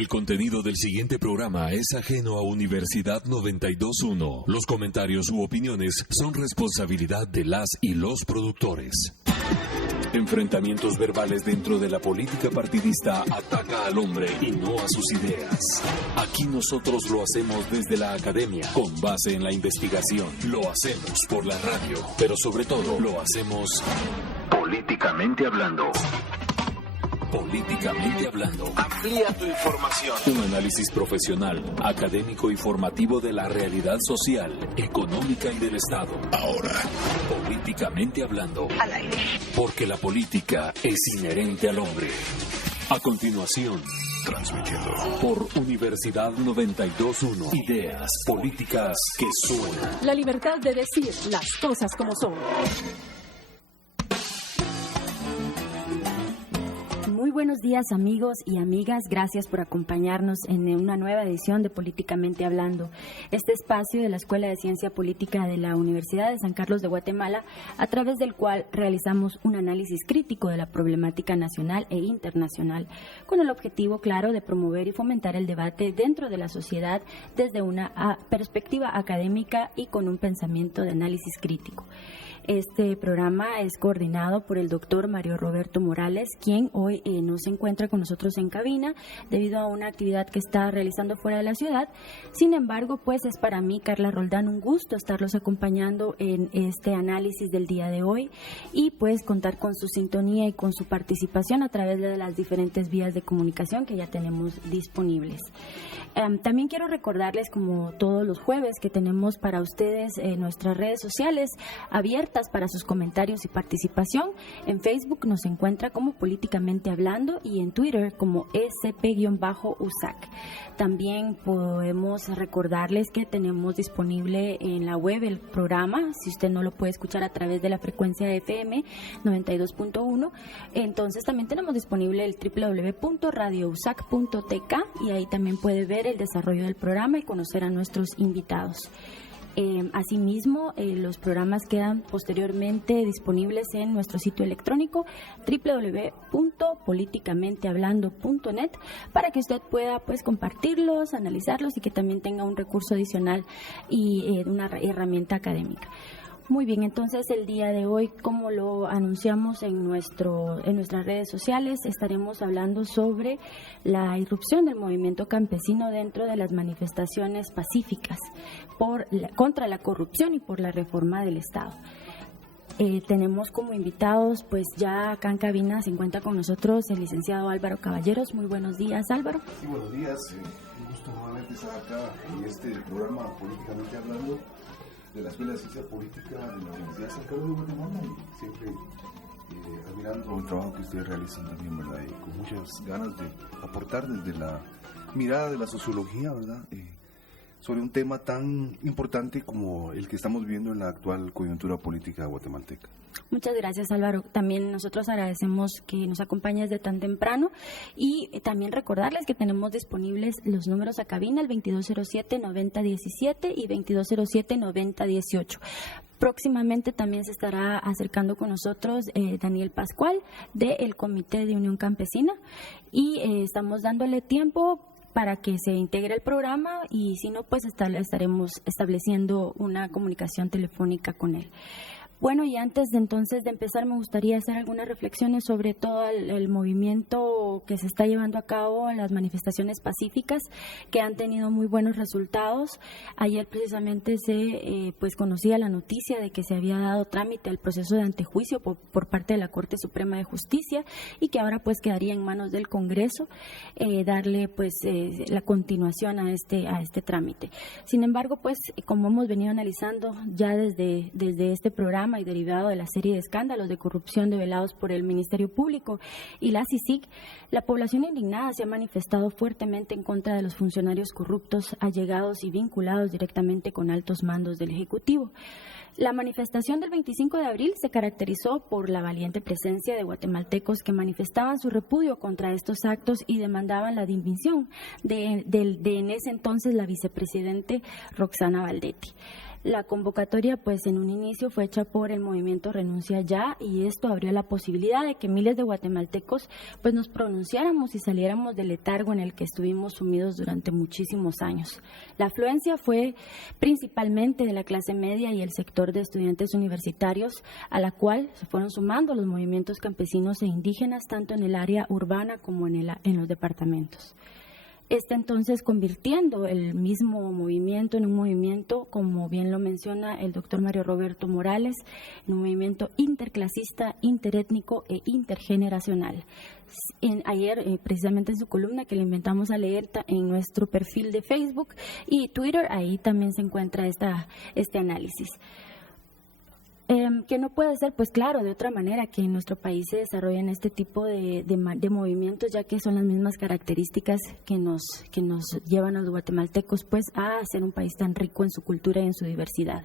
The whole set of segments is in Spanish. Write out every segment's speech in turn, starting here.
El contenido del siguiente programa es ajeno a Universidad 92.1. Los comentarios u opiniones son responsabilidad de las y los productores. Enfrentamientos verbales dentro de la política partidista ataca al hombre y no a sus ideas. Aquí nosotros lo hacemos desde la academia, con base en la investigación. Lo hacemos por la radio, pero sobre todo lo hacemos políticamente hablando. Políticamente hablando. Amplía tu información. Un análisis profesional, académico y formativo de la realidad social, económica y del Estado. Ahora, políticamente hablando. Al aire. Porque la política es inherente al hombre. A continuación, transmitiendo por Universidad 92.1. Ideas políticas que suenan. La libertad de decir las cosas como son. Muy buenos días, amigos y amigas. Gracias por acompañarnos en una nueva edición de Políticamente Hablando, este espacio de la Escuela de Ciencia Política de la Universidad de San Carlos de Guatemala, a través del cual realizamos un análisis crítico de la problemática nacional e internacional, con el objetivo claro de promover y fomentar el debate dentro de la sociedad desde una perspectiva académica y con un pensamiento de análisis crítico. Este programa es coordinado por el doctor Mario Roberto Morales, quien hoy no se encuentra con nosotros en cabina debido a una actividad que está realizando fuera de la ciudad. Sin embargo, pues es para mí, Carla Roldán, un gusto estarlos acompañando en este análisis del día de hoy y pues contar con su sintonía y con su participación a través de las diferentes vías de comunicación que ya tenemos disponibles. También quiero recordarles, como todos los jueves, que tenemos para ustedes nuestras redes sociales abiertas para sus comentarios y participación. En Facebook nos encuentra como Políticamente Hablando y en Twitter como SP-USAC. También podemos recordarles que tenemos disponible en la web el programa. Si usted no lo puede escuchar a través de la frecuencia de FM 92.1, entonces también tenemos disponible el www.radiousac.tk y ahí también puede ver el desarrollo del programa y conocer a nuestros invitados. Asimismo, los programas quedan posteriormente disponibles en nuestro sitio electrónico www.politicamentehablando.net para que usted pueda pues compartirlos, analizarlos y que también tenga un recurso adicional y una herramienta académica. Muy bien, entonces el día de hoy, como lo anunciamos en nuestras redes sociales, estaremos hablando sobre la irrupción del movimiento campesino dentro de las manifestaciones pacíficas contra la corrupción y por la reforma del Estado. Tenemos como invitados, pues ya acá en cabina se encuentra con nosotros el licenciado Álvaro Caballeros. Muy buenos días, Álvaro. Sí, buenos días. Un gusto nuevamente estar acá en este programa Políticamente Hablando de la Escuela de Ciencia Política de la Universidad de San Carlos de Guatemala, y siempre admirando el trabajo que ustedes realizan también, ¿verdad? Y con muchas ganas de aportar desde la mirada de la sociología, ¿verdad? Sobre un tema tan importante como el que estamos viviendo en la actual coyuntura política guatemalteca. Muchas gracias, Álvaro. También nosotros agradecemos que nos acompañes de tan temprano y también recordarles que tenemos disponibles los números a cabina, el 2207-9017 y 2207-9018. Próximamente también se estará acercando con nosotros Daniel Pascual del Comité de Unión Campesina y estamos dándole tiempo para que se integre el programa y si no, pues estaremos estableciendo una comunicación telefónica con él. Bueno, y antes de empezar, me gustaría hacer algunas reflexiones sobre todo el movimiento que se está llevando a cabo, las manifestaciones pacíficas que han tenido muy buenos resultados. Ayer precisamente se conocía la noticia de que se había dado trámite al proceso de antejuicio por parte de la Corte Suprema de Justicia y que ahora pues quedaría en manos del Congreso darle la continuación a este trámite. Sin embargo, pues como hemos venido analizando ya desde este programa y derivado de la serie de escándalos de corrupción develados por el Ministerio Público y la CICIG, la población indignada se ha manifestado fuertemente en contra de los funcionarios corruptos allegados y vinculados directamente con altos mandos del Ejecutivo. La manifestación del 25 de abril se caracterizó por la valiente presencia de guatemaltecos que manifestaban su repudio contra estos actos y demandaban la dimisión de en ese entonces la vicepresidente Roxana Valdetti. La convocatoria, pues en un inicio fue hecha por el movimiento Renuncia Ya, y esto abrió la posibilidad de que miles de guatemaltecos pues nos pronunciáramos y saliéramos del letargo en el que estuvimos sumidos durante muchísimos años. La afluencia fue principalmente de la clase media y el sector de estudiantes universitarios, a la cual se fueron sumando los movimientos campesinos e indígenas, tanto en el área urbana como en los departamentos. Entonces convirtiendo el mismo movimiento en un movimiento, como bien lo menciona el doctor Mario Roberto Morales, en un movimiento interclasista, interétnico e intergeneracional. Ayer, precisamente en su columna que le inventamos a leer en nuestro perfil de Facebook y Twitter, ahí también se encuentra este análisis. Que no puede ser, pues claro, de otra manera que en nuestro país se desarrollen este tipo de movimientos, ya que son las mismas características que nos llevan a los guatemaltecos pues a ser un país tan rico en su cultura y en su diversidad.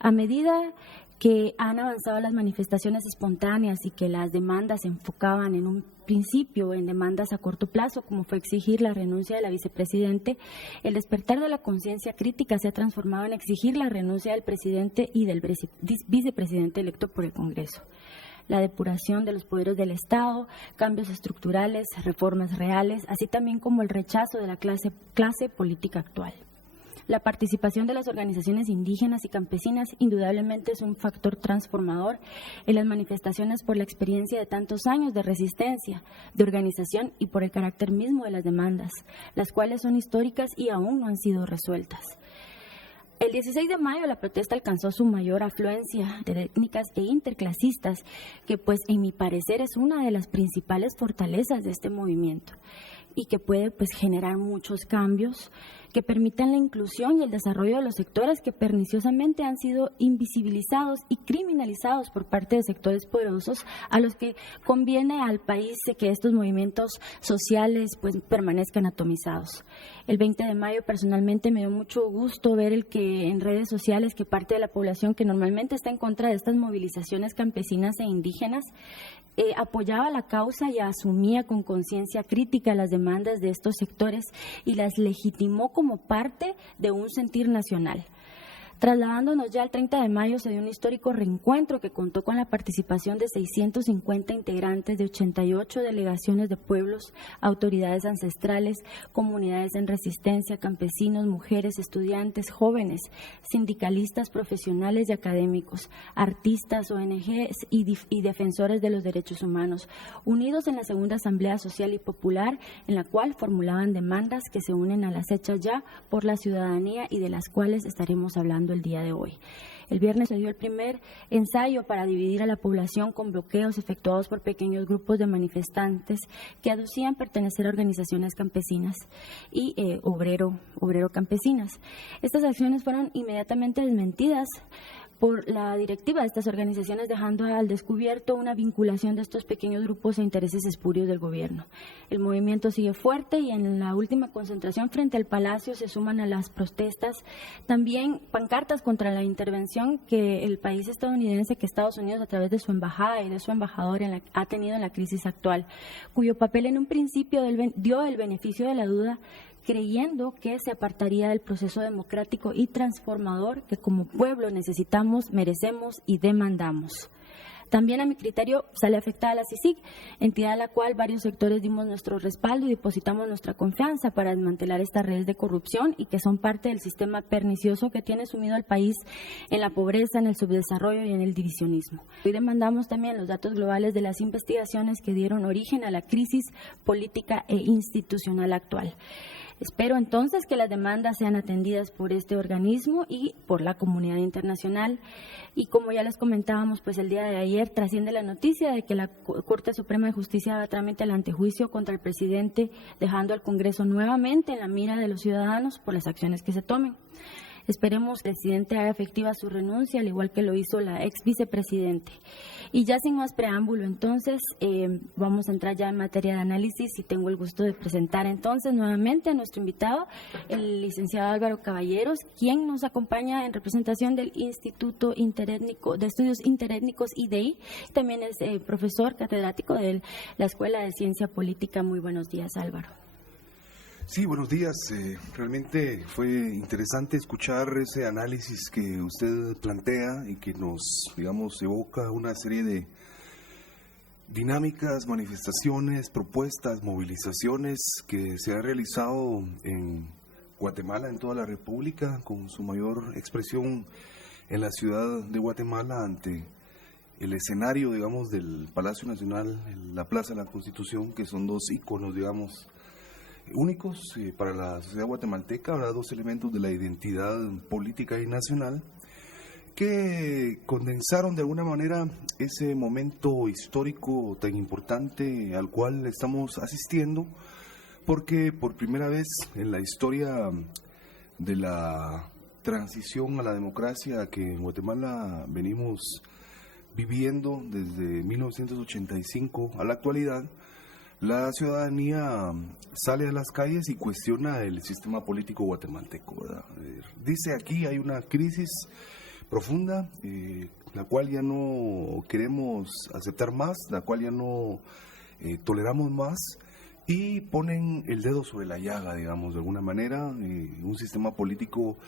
A medida que han avanzado las manifestaciones espontáneas y que las demandas se enfocaban en un principio en demandas a corto plazo, como fue exigir la renuncia de la vicepresidente, el despertar de la conciencia crítica se ha transformado en exigir la renuncia del presidente y del vicepresidente electo por el Congreso. La depuración de los poderes del Estado, cambios estructurales, reformas reales, así también como el rechazo de la clase política actual. La participación de las organizaciones indígenas y campesinas indudablemente es un factor transformador en las manifestaciones por la experiencia de tantos años de resistencia, de organización y por el carácter mismo de las demandas, las cuales son históricas y aún no han sido resueltas. El 16 de mayo la protesta alcanzó su mayor afluencia de étnicas e interclasistas, que pues en mi parecer es una de las principales fortalezas de este movimiento y que puede pues generar muchos cambios que permitan la inclusión y el desarrollo de los sectores que perniciosamente han sido invisibilizados y criminalizados por parte de sectores poderosos a los que conviene al país que estos movimientos sociales pues permanezcan atomizados. El 20 de mayo personalmente me dio mucho gusto ver en redes sociales que parte de la población que normalmente está en contra de estas movilizaciones campesinas e indígenas apoyaba la causa y asumía con conciencia crítica las demandas de estos sectores y las legitimó como parte de un sentir nacional. Trasladándonos ya al 30 de mayo se dio un histórico reencuentro que contó con la participación de 650 integrantes de 88 delegaciones de pueblos, autoridades ancestrales, comunidades en resistencia, campesinos, mujeres, estudiantes, jóvenes, sindicalistas, profesionales y académicos, artistas, ONGs y defensores de los derechos humanos, unidos en la segunda Asamblea Social y Popular, en la cual formulaban demandas que se unen a las hechas ya por la ciudadanía y de las cuales estaremos hablando el día de hoy. El viernes se dio el primer ensayo para dividir a la población con bloqueos efectuados por pequeños grupos de manifestantes que aducían pertenecer a organizaciones campesinas y obrero-campesinas. Estas acciones fueron inmediatamente desmentidas por la directiva de estas organizaciones, dejando al descubierto una vinculación de estos pequeños grupos a intereses espurios del gobierno. El movimiento sigue fuerte y en la última concentración frente al Palacio se suman a las protestas también pancartas contra la intervención que el país estadounidense, que Estados Unidos a través de su embajada y de su embajador ha tenido en la crisis actual, cuyo papel en un principio dio el beneficio de la duda, creyendo que se apartaría del proceso democrático y transformador que como pueblo necesitamos, merecemos y demandamos. También a mi criterio sale afectada la CICIG, entidad a la cual varios sectores dimos nuestro respaldo y depositamos nuestra confianza para desmantelar estas redes de corrupción y que son parte del sistema pernicioso que tiene sumido al país en la pobreza, en el subdesarrollo y en el divisionismo. Hoy demandamos también los datos globales de las investigaciones que dieron origen a la crisis política e institucional actual. Espero entonces que las demandas sean atendidas por este organismo y por la comunidad internacional. Y como ya les comentábamos, pues el día de ayer trasciende la noticia de que la Corte Suprema de Justicia da trámite al antejuicio contra el presidente, dejando al Congreso nuevamente en la mira de los ciudadanos por las acciones que se tomen. Esperemos que el presidente haga efectiva su renuncia, al igual que lo hizo la ex vicepresidente. Y ya sin más preámbulo, entonces, vamos a entrar ya en materia de análisis y tengo el gusto de presentar entonces nuevamente a nuestro invitado, el licenciado Álvaro Caballeros, quien nos acompaña en representación del Instituto de Estudios Interétnicos IDEI. También es profesor catedrático de la Escuela de Ciencia Política. Muy buenos días, Álvaro. Sí, buenos días. Realmente fue interesante escuchar ese análisis que usted plantea y que nos, digamos, evoca una serie de dinámicas, manifestaciones, propuestas, movilizaciones que se han realizado en Guatemala, en toda la República, con su mayor expresión en la ciudad de Guatemala ante el escenario, digamos, del Palacio Nacional, la Plaza de la Constitución, que son dos íconos, digamos, únicos para la sociedad guatemalteca, habrá dos elementos de la identidad política y nacional que condensaron de alguna manera ese momento histórico tan importante al cual estamos asistiendo, porque por primera vez en la historia de la transición a la democracia que en Guatemala venimos viviendo desde 1985 a la actualidad, la ciudadanía sale a las calles y cuestiona el sistema político guatemalteco, ¿verdad? Dice aquí hay una crisis profunda, la cual ya no queremos aceptar más, la cual ya no toleramos más, y ponen el dedo sobre la llaga, digamos, de alguna manera, un sistema político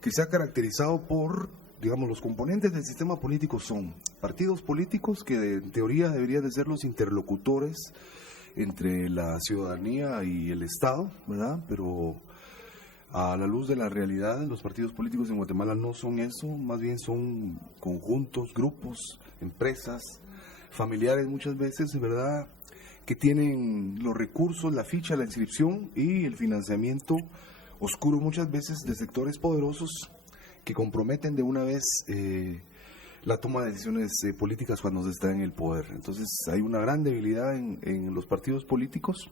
que se ha caracterizado por, digamos, los componentes del sistema político son partidos políticos que en teoría deberían de ser los interlocutores entre la ciudadanía y el Estado, ¿verdad? Pero a la luz de la realidad, los partidos políticos en Guatemala no son eso, más bien son conjuntos, grupos, empresas, familiares muchas veces, ¿verdad?, que tienen los recursos, la ficha, la inscripción y el financiamiento oscuro muchas veces de sectores poderosos que comprometen de una vez la toma de decisiones políticas cuando se está en el poder. Entonces hay una gran debilidad en los partidos políticos,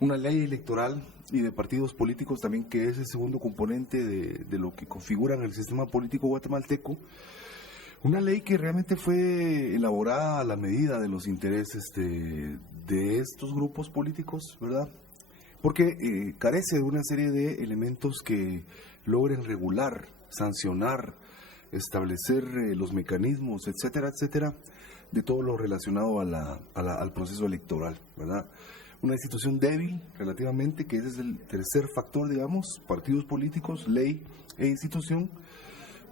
una ley electoral y de partidos políticos también, que es el segundo componente de lo que configuran el sistema político guatemalteco. Una ley que realmente fue elaborada a la medida de los intereses de estos grupos políticos, ¿verdad? Porque carece de una serie de elementos que logren regular, sancionar, establecer los mecanismos, etcétera, etcétera, de todo lo relacionado al proceso electoral, ¿verdad? Una institución débil relativamente, que ese es el tercer factor, digamos, partidos políticos, ley e institución.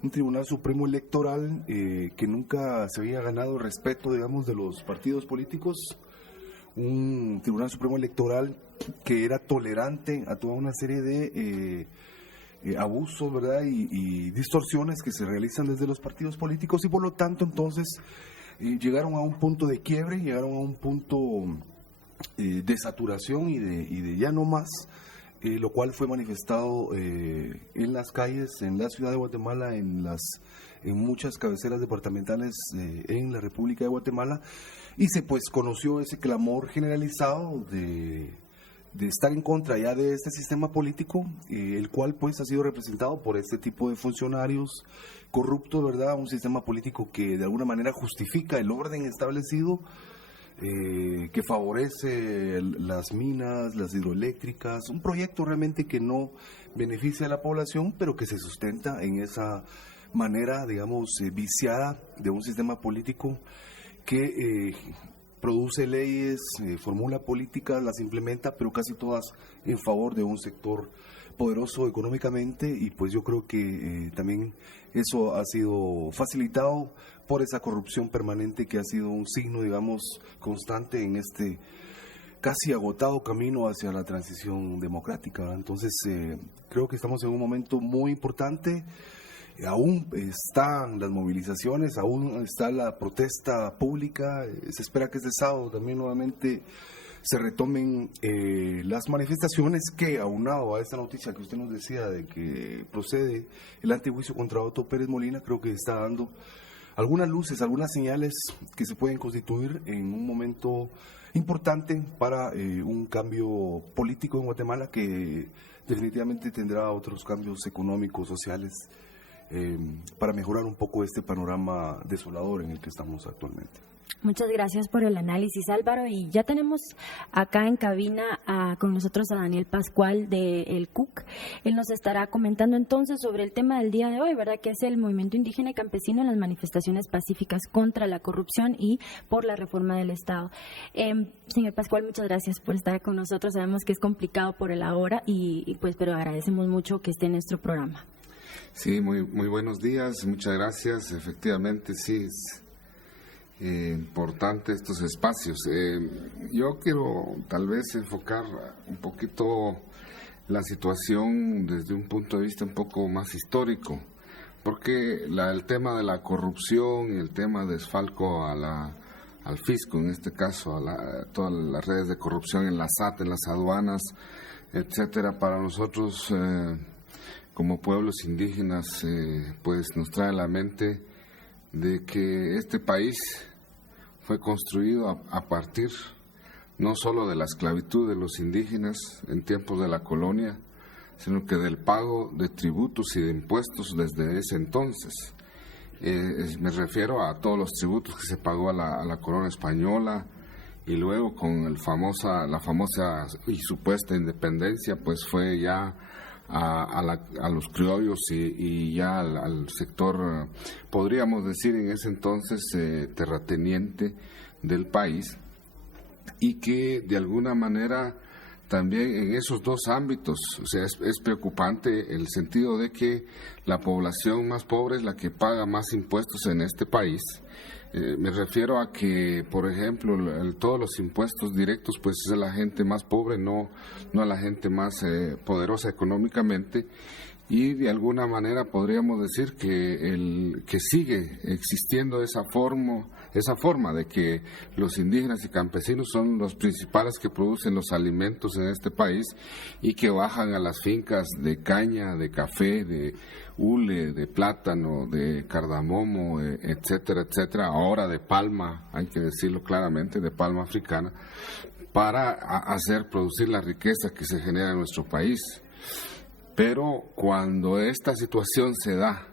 Un Tribunal Supremo Electoral que nunca se había ganado el respeto, digamos, de los partidos políticos. Un Tribunal Supremo Electoral que era tolerante a toda una serie de abusos, ¿verdad?, y distorsiones que se realizan desde los partidos políticos, y por lo tanto entonces llegaron a un punto de quiebre, llegaron a un punto de saturación y de ya no más, lo cual fue manifestado en las calles, en la ciudad de Guatemala, en muchas cabeceras departamentales en la República de Guatemala, y se pues conoció ese clamor generalizado de estar en contra ya de este sistema político, el cual pues ha sido representado por este tipo de funcionarios corruptos, ¿verdad? Un sistema político que de alguna manera justifica el orden establecido, que favorece las minas, las hidroeléctricas, un proyecto realmente que no beneficia a la población, pero que se sustenta en esa manera, digamos, viciada de un sistema político que produce leyes, formula políticas, las implementa, pero casi todas en favor de un sector poderoso económicamente, y pues yo creo que también eso ha sido facilitado por esa corrupción permanente que ha sido un signo, digamos, constante en este casi agotado camino hacia la transición democrática, ¿verdad? Entonces creo que estamos en un momento muy importante. Aún están las movilizaciones, aún está la protesta pública. Se espera que este sábado también nuevamente se retomen las manifestaciones, que aunado a esta noticia que usted nos decía de que procede el antejuicio contra Otto Pérez Molina, creo que está dando algunas luces, algunas señales que se pueden constituir en un momento importante para un cambio político en Guatemala, que definitivamente tendrá otros cambios económicos, sociales, para mejorar un poco este panorama desolador en el que estamos actualmente. Muchas gracias por el análisis, Álvaro. Y ya tenemos acá en cabina con nosotros a Daniel Pascual de El CUC. Él nos estará comentando entonces sobre el tema del día de hoy, ¿verdad? Que es el movimiento indígena y campesino en las manifestaciones pacíficas contra la corrupción y por la reforma del Estado. Señor Pascual, muchas gracias por estar con nosotros. Sabemos que es complicado por el ahora pero agradecemos mucho que esté en nuestro programa. Sí, muy buenos días. Muchas gracias. Efectivamente, sí. Importante estos espacios. Yo quiero tal vez enfocar un poquito la situación desde un punto de vista un poco más histórico, porque el tema de la corrupción y el tema de desfalco al fisco, en este caso a todas las redes de corrupción en la SAT, en las aduanas, etcétera, para nosotros como pueblos indígenas pues nos trae a la mente de que este país fue construido a partir no solo de la esclavitud de los indígenas en tiempos de la colonia, sino que del pago de tributos y de impuestos desde ese entonces. Me refiero a todos los tributos que se pagó a la corona española, y luego con la famosa y supuesta independencia, pues fue ya a los criollos y ya al sector, podríamos decir en ese entonces, terrateniente del país, y que de alguna manera también en esos dos ámbitos, o sea, es preocupante el sentido de que la población más pobre es la que paga más impuestos en este país. Me refiero a que, por ejemplo, todos los impuestos directos, pues es a la gente más pobre, no a la gente más poderosa económicamente, y de alguna manera podríamos decir que sigue existiendo esa forma de que los indígenas y campesinos son los principales que producen los alimentos en este país y que bajan a las fincas de caña, de café, de hule, de plátano, de cardamomo, etcétera, etcétera, ahora de palma, hay que decirlo claramente, de palma africana, para hacer producir la riqueza que se genera en nuestro país. Pero cuando esta situación se da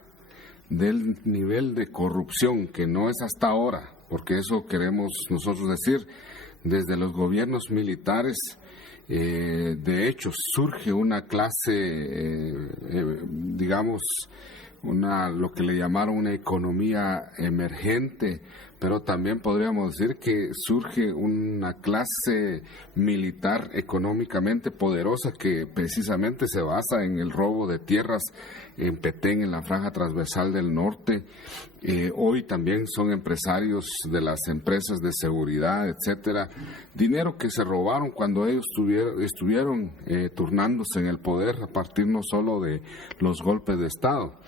del nivel de corrupción que no es hasta ahora, porque eso queremos nosotros decir, desde los gobiernos militares, de hecho surge una clase, digamos, lo que le llamaron una economía emergente, pero también podríamos decir que surge una clase militar económicamente poderosa que precisamente se basa en el robo de tierras en Petén, en la franja transversal del norte. Hoy también son empresarios de las empresas de seguridad, etcétera. Dinero que se robaron cuando ellos estuvieron turnándose en el poder a partir no solo de los golpes de Estado.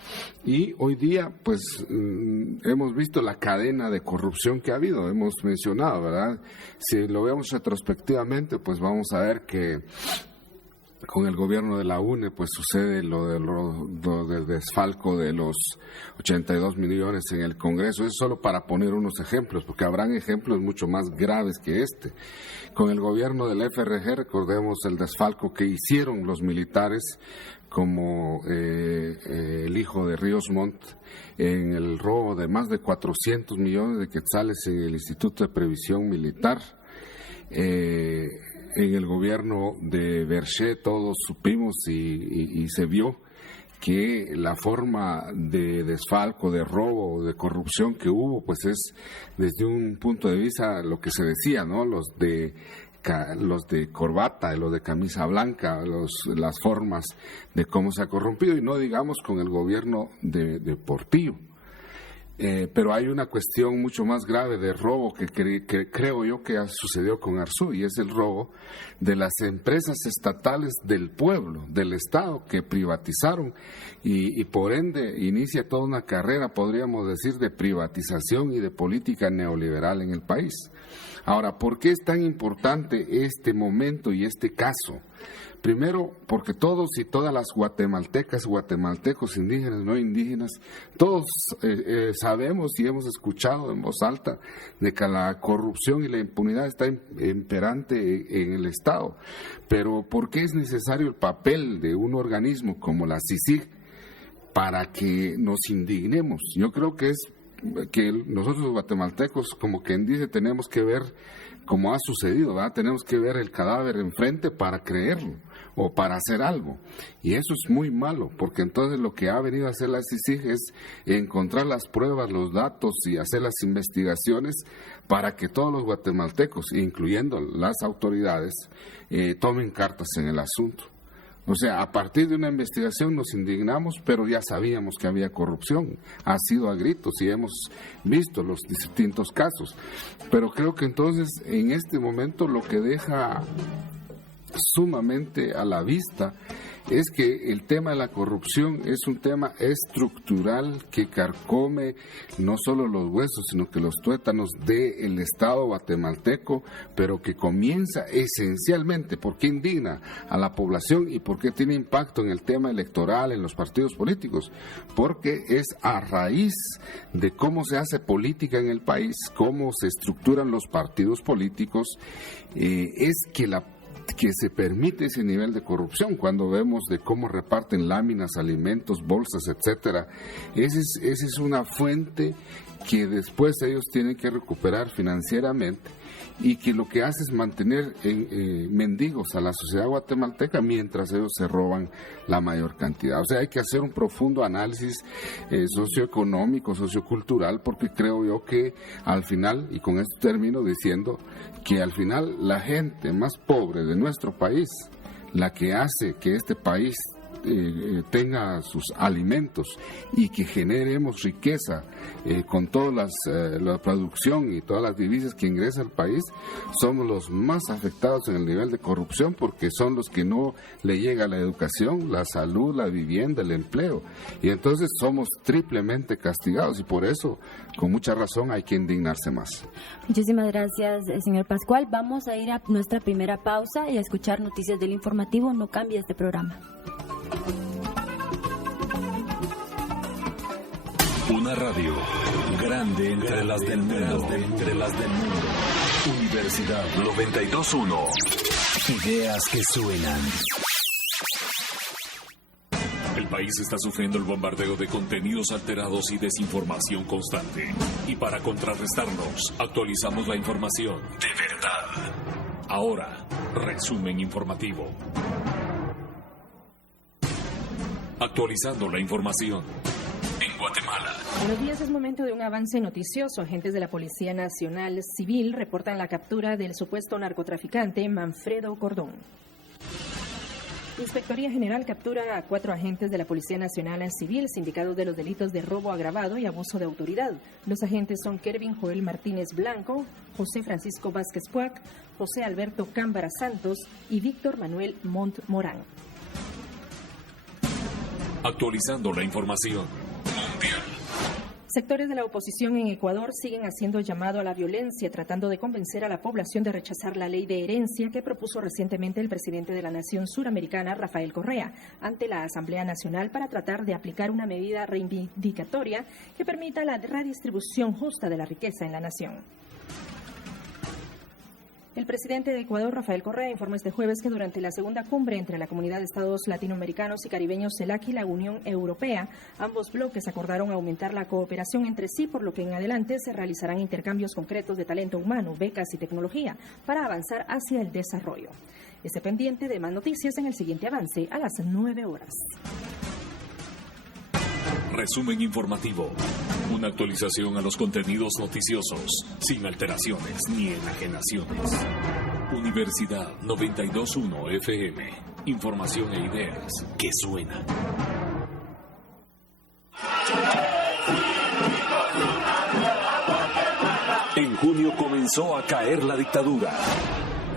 Y hoy día, pues, hemos visto la cadena de corrupción que ha habido, hemos mencionado, ¿verdad? Si lo vemos retrospectivamente, pues vamos a ver que con el gobierno de la UNE, pues sucede lo del desfalco de los 82 millones en el Congreso. Es solo para poner unos ejemplos, porque habrán ejemplos mucho más graves que este. Con el gobierno del FRG, recordemos el desfalco que hicieron los militares, como el hijo de Ríos Montt, en el robo de más de 400 millones de quetzales en el Instituto de Previsión Militar. En el gobierno de Berchet todos supimos y se vio que la forma de desfalco, de robo, de corrupción que hubo, pues es desde un punto de vista lo que se decía, ¿no? Los de corbata, los de camisa blanca, las formas de cómo se ha corrompido, y no digamos con el gobierno de Portillo. Pero hay una cuestión mucho más grave de robo que creo yo que sucedió con Arzú, y es el robo de las empresas estatales del pueblo, del Estado, que privatizaron y por ende inicia toda una carrera, podríamos decir, de privatización y de política neoliberal en el país. Ahora, ¿por qué es tan importante este momento y este caso? Primero, porque todos y todas las guatemaltecas, guatemaltecos, indígenas, no indígenas, todos sabemos y hemos escuchado en voz alta de que la corrupción y la impunidad está imperante en el Estado. Pero ¿por qué es necesario el papel de un organismo como la CICIG para que nos indignemos. Yo creo que es que nosotros los guatemaltecos, como quien dice, tenemos que ver como ha sucedido, ¿verdad? Tenemos que ver el cadáver enfrente para creerlo o para hacer algo. Y eso es muy malo, porque entonces lo que ha venido a hacer la CICIG es encontrar las pruebas, los datos y hacer las investigaciones para que todos los guatemaltecos, incluyendo las autoridades, tomen cartas en el asunto. O sea, a partir de una investigación nos indignamos, pero ya sabíamos que había corrupción. Ha sido a gritos y hemos visto los distintos casos. Pero creo que entonces, en este momento, lo que deja sumamente a la vista es que el tema de la corrupción es un tema estructural que carcome no solo los huesos, sino que los tuétanos del Estado guatemalteco, pero que comienza esencialmente porque indigna a la población y porque tiene impacto en el tema electoral, en los partidos políticos, porque es a raíz de cómo se hace política en el país, cómo se estructuran los partidos políticos, es que se permite ese nivel de corrupción. Cuando vemos de cómo reparten láminas, alimentos, bolsas, etcétera, esa es una fuente que después ellos tienen que recuperar financieramente y que lo que hace es mantener mendigos a la sociedad guatemalteca mientras ellos se roban la mayor cantidad. O sea, hay que hacer un profundo análisis socioeconómico, sociocultural, porque creo yo que al final, y con esto termino diciendo, que al final la gente más pobre de nuestro país, la que hace que este país tenga sus alimentos y que generemos riqueza con toda la producción y todas las divisas que ingresa al país, somos los más afectados en el nivel de corrupción porque son los que no le llega la educación, la salud, la vivienda, el empleo, y entonces somos triplemente castigados y por eso, con mucha razón, hay que indignarse más. Muchísimas gracias, señor Pascual. Vamos a ir a nuestra primera pausa y a escuchar noticias del informativo. No cambie este programa. Una radio grande entre las del mundo. Universidad 92.1. Ideas que suenan. El país está sufriendo el bombardeo de contenidos alterados y desinformación constante. Y para contrarrestarnos, actualizamos la información de verdad. Ahora, resumen informativo. Actualizando la información. En Guatemala. Buenos días, es momento de un avance noticioso. Agentes de la Policía Nacional Civil reportan la captura del supuesto narcotraficante Manfredo Cordón. Inspectoría General captura a 4 agentes de la Policía Nacional Civil sindicados de los delitos de robo agravado y abuso de autoridad. Los agentes son Kervin Joel Martínez Blanco, José Francisco Vázquez Puac, José Alberto Cámbara Santos y Víctor Manuel Montt Morán. Actualizando la información mundial. Sectores de la oposición en Ecuador siguen haciendo llamado a la violencia, tratando de convencer a la población de rechazar la ley de herencia que propuso recientemente el presidente de la nación suramericana, Rafael Correa, ante la Asamblea Nacional para tratar de aplicar una medida reivindicatoria que permita la redistribución justa de la riqueza en la nación. El presidente de Ecuador, Rafael Correa, informó este jueves que durante la segunda cumbre entre la Comunidad de Estados Latinoamericanos y Caribeños, CELAC, y la Unión Europea, ambos bloques acordaron aumentar la cooperación entre sí, por lo que en adelante se realizarán intercambios concretos de talento humano, becas y tecnología para avanzar hacia el desarrollo. Esté pendiente de más noticias en el siguiente avance a las 9 horas. Resumen informativo. Una actualización a los contenidos noticiosos, sin alteraciones ni enajenaciones. Universidad 92.1 FM. Información e ideas que suenan. En junio comenzó a caer la dictadura.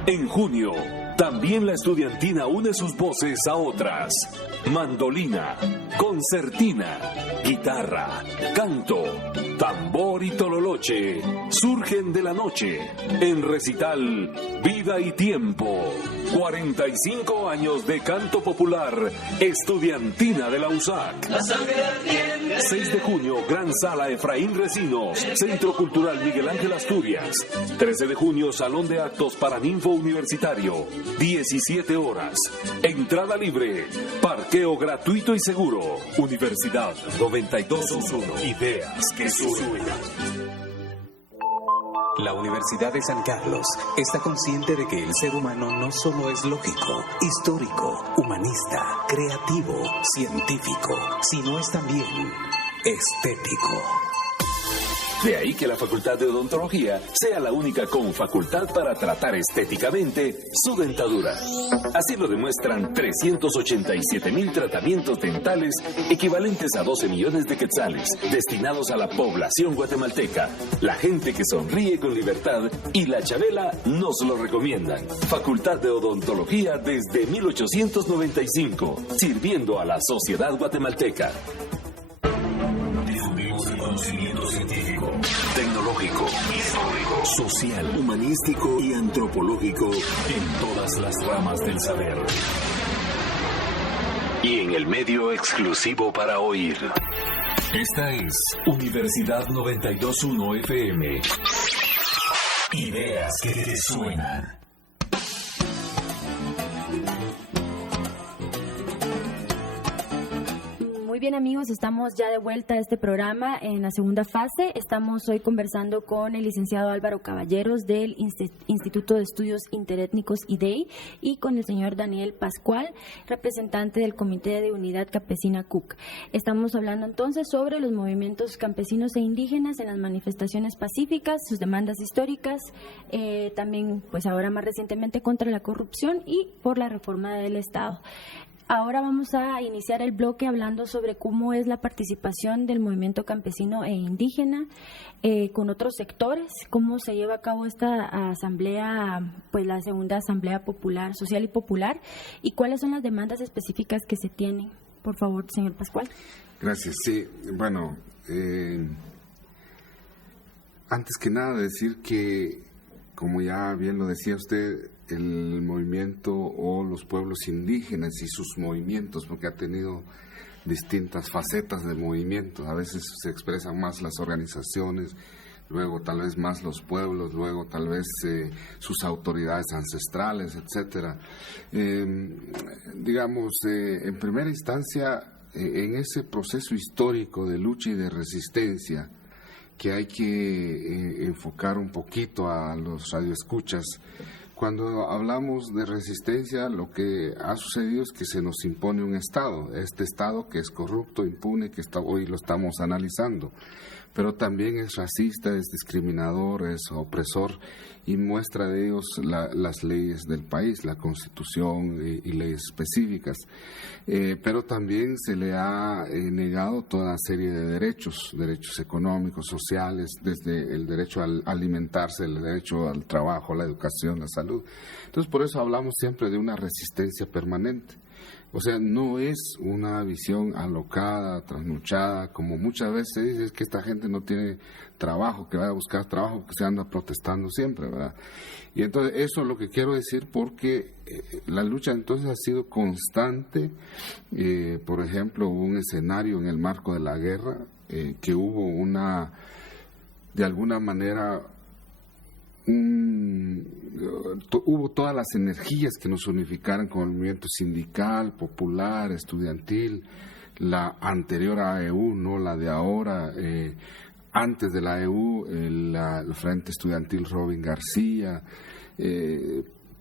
En junio, también la estudiantina une sus voces a otras. Mandolina, concertina, guitarra, canto, tambor y tololoche surgen de la noche en recital Vida y Tiempo. 45 años de canto popular estudiantina de la USAC. 6 de junio, Gran Sala Efraín Recinos, Centro Cultural Miguel Ángel Asturias. 13 de junio, Salón de Actos Paraninfo Universitario. 17 horas. Entrada libre. Parqueo gratuito y seguro. Universidad 921. Ideas que suenan. La Universidad de San Carlos está consciente de que el ser humano no solo es lógico, histórico, humanista, creativo, científico, sino es también estético. De ahí que la Facultad de Odontología sea la única con facultad para tratar estéticamente su dentadura. Así lo demuestran 387,000 tratamientos dentales equivalentes a 12 millones de quetzales destinados a la población guatemalteca. La gente que sonríe con libertad y la Chabela nos lo recomiendan. Facultad de Odontología desde 1895, sirviendo a la sociedad guatemalteca. Difundimos el conocimiento científico, tecnológico, histórico, social, humanístico y antropológico en todas las ramas del saber. Y en el medio exclusivo para oír. Esta es Universidad 921 FM. Ideas que te suenan. Muy bien, amigos, estamos ya de vuelta a este programa en la segunda fase. Estamos hoy conversando con el licenciado Álvaro Caballeros del Instituto de Estudios Interétnicos IDEI y con el señor Daniel Pascual, representante del Comité de Unidad Campesina CUC. Estamos hablando entonces sobre los movimientos campesinos e indígenas en las manifestaciones pacíficas, sus demandas históricas, también pues ahora más recientemente contra la corrupción y por la reforma del Estado. Ahora vamos a iniciar el bloque hablando sobre cómo es la participación del movimiento campesino e indígena con otros sectores, cómo se lleva a cabo esta asamblea, pues la segunda asamblea popular, social y popular, y cuáles son las demandas específicas que se tienen. Por favor, señor Pascual. Gracias. Sí, bueno, antes que nada decir que, como ya bien lo decía usted, el movimiento o los pueblos indígenas y sus movimientos, porque ha tenido distintas facetas del movimiento. A veces se expresan más las organizaciones, luego tal vez más los pueblos, luego tal vez sus autoridades ancestrales, etcétera. Digamos, en primera instancia, en ese proceso histórico de lucha y de resistencia, que hay que enfocar un poquito a los radioescuchas. Cuando hablamos de resistencia, lo que ha sucedido es que se nos impone un Estado, este Estado que es corrupto, impune, que hoy lo estamos analizando, pero también es racista, es discriminador, es opresor, y muestra de ellos las leyes del país, la Constitución y leyes específicas. Pero también se le ha negado toda una serie de derechos económicos, sociales, desde el derecho a alimentarse, el derecho al trabajo, la educación, la salud. Entonces, por eso hablamos siempre de una resistencia permanente. O sea, no es una visión alocada, trasnochada, como muchas veces se dice, es que esta gente no tiene trabajo, que vaya a buscar trabajo, porque se anda protestando siempre, ¿verdad? Y entonces eso es lo que quiero decir, porque la lucha entonces ha sido constante. Por ejemplo, hubo un escenario en el marco de la guerra, que hubo de alguna manera, hubo todas las energías que nos unificaran con el movimiento sindical, popular, estudiantil, la anterior a AEU, no la de ahora, antes de la AEU, el Frente Estudiantil Robin García,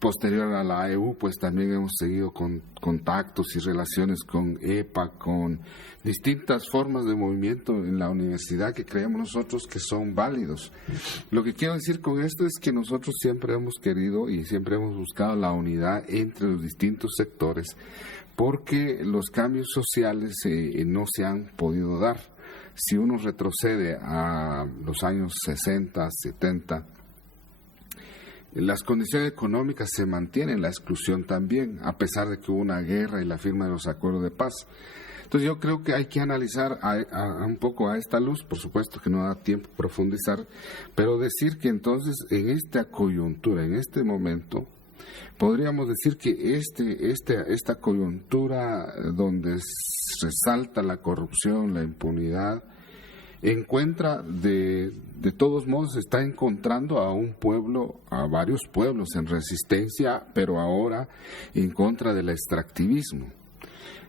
posterior a la AEU, pues también hemos seguido con contactos y relaciones con EPA, con distintas formas de movimiento en la universidad que creemos nosotros que son válidos. Lo que quiero decir con esto es que nosotros siempre hemos querido y siempre hemos buscado la unidad entre los distintos sectores, porque los cambios sociales no se han podido dar. Si uno retrocede a los años 60, 70, las condiciones económicas se mantienen, la exclusión también, a pesar de que hubo una guerra y la firma de los acuerdos de paz. Entonces yo creo que hay que analizar un poco a esta luz, por supuesto que no da tiempo profundizar, pero decir que entonces en esta coyuntura, en este momento, podríamos decir que esta coyuntura donde resalta la corrupción, la impunidad, encuentra de todos modos, está encontrando a varios pueblos en resistencia, pero ahora en contra del extractivismo.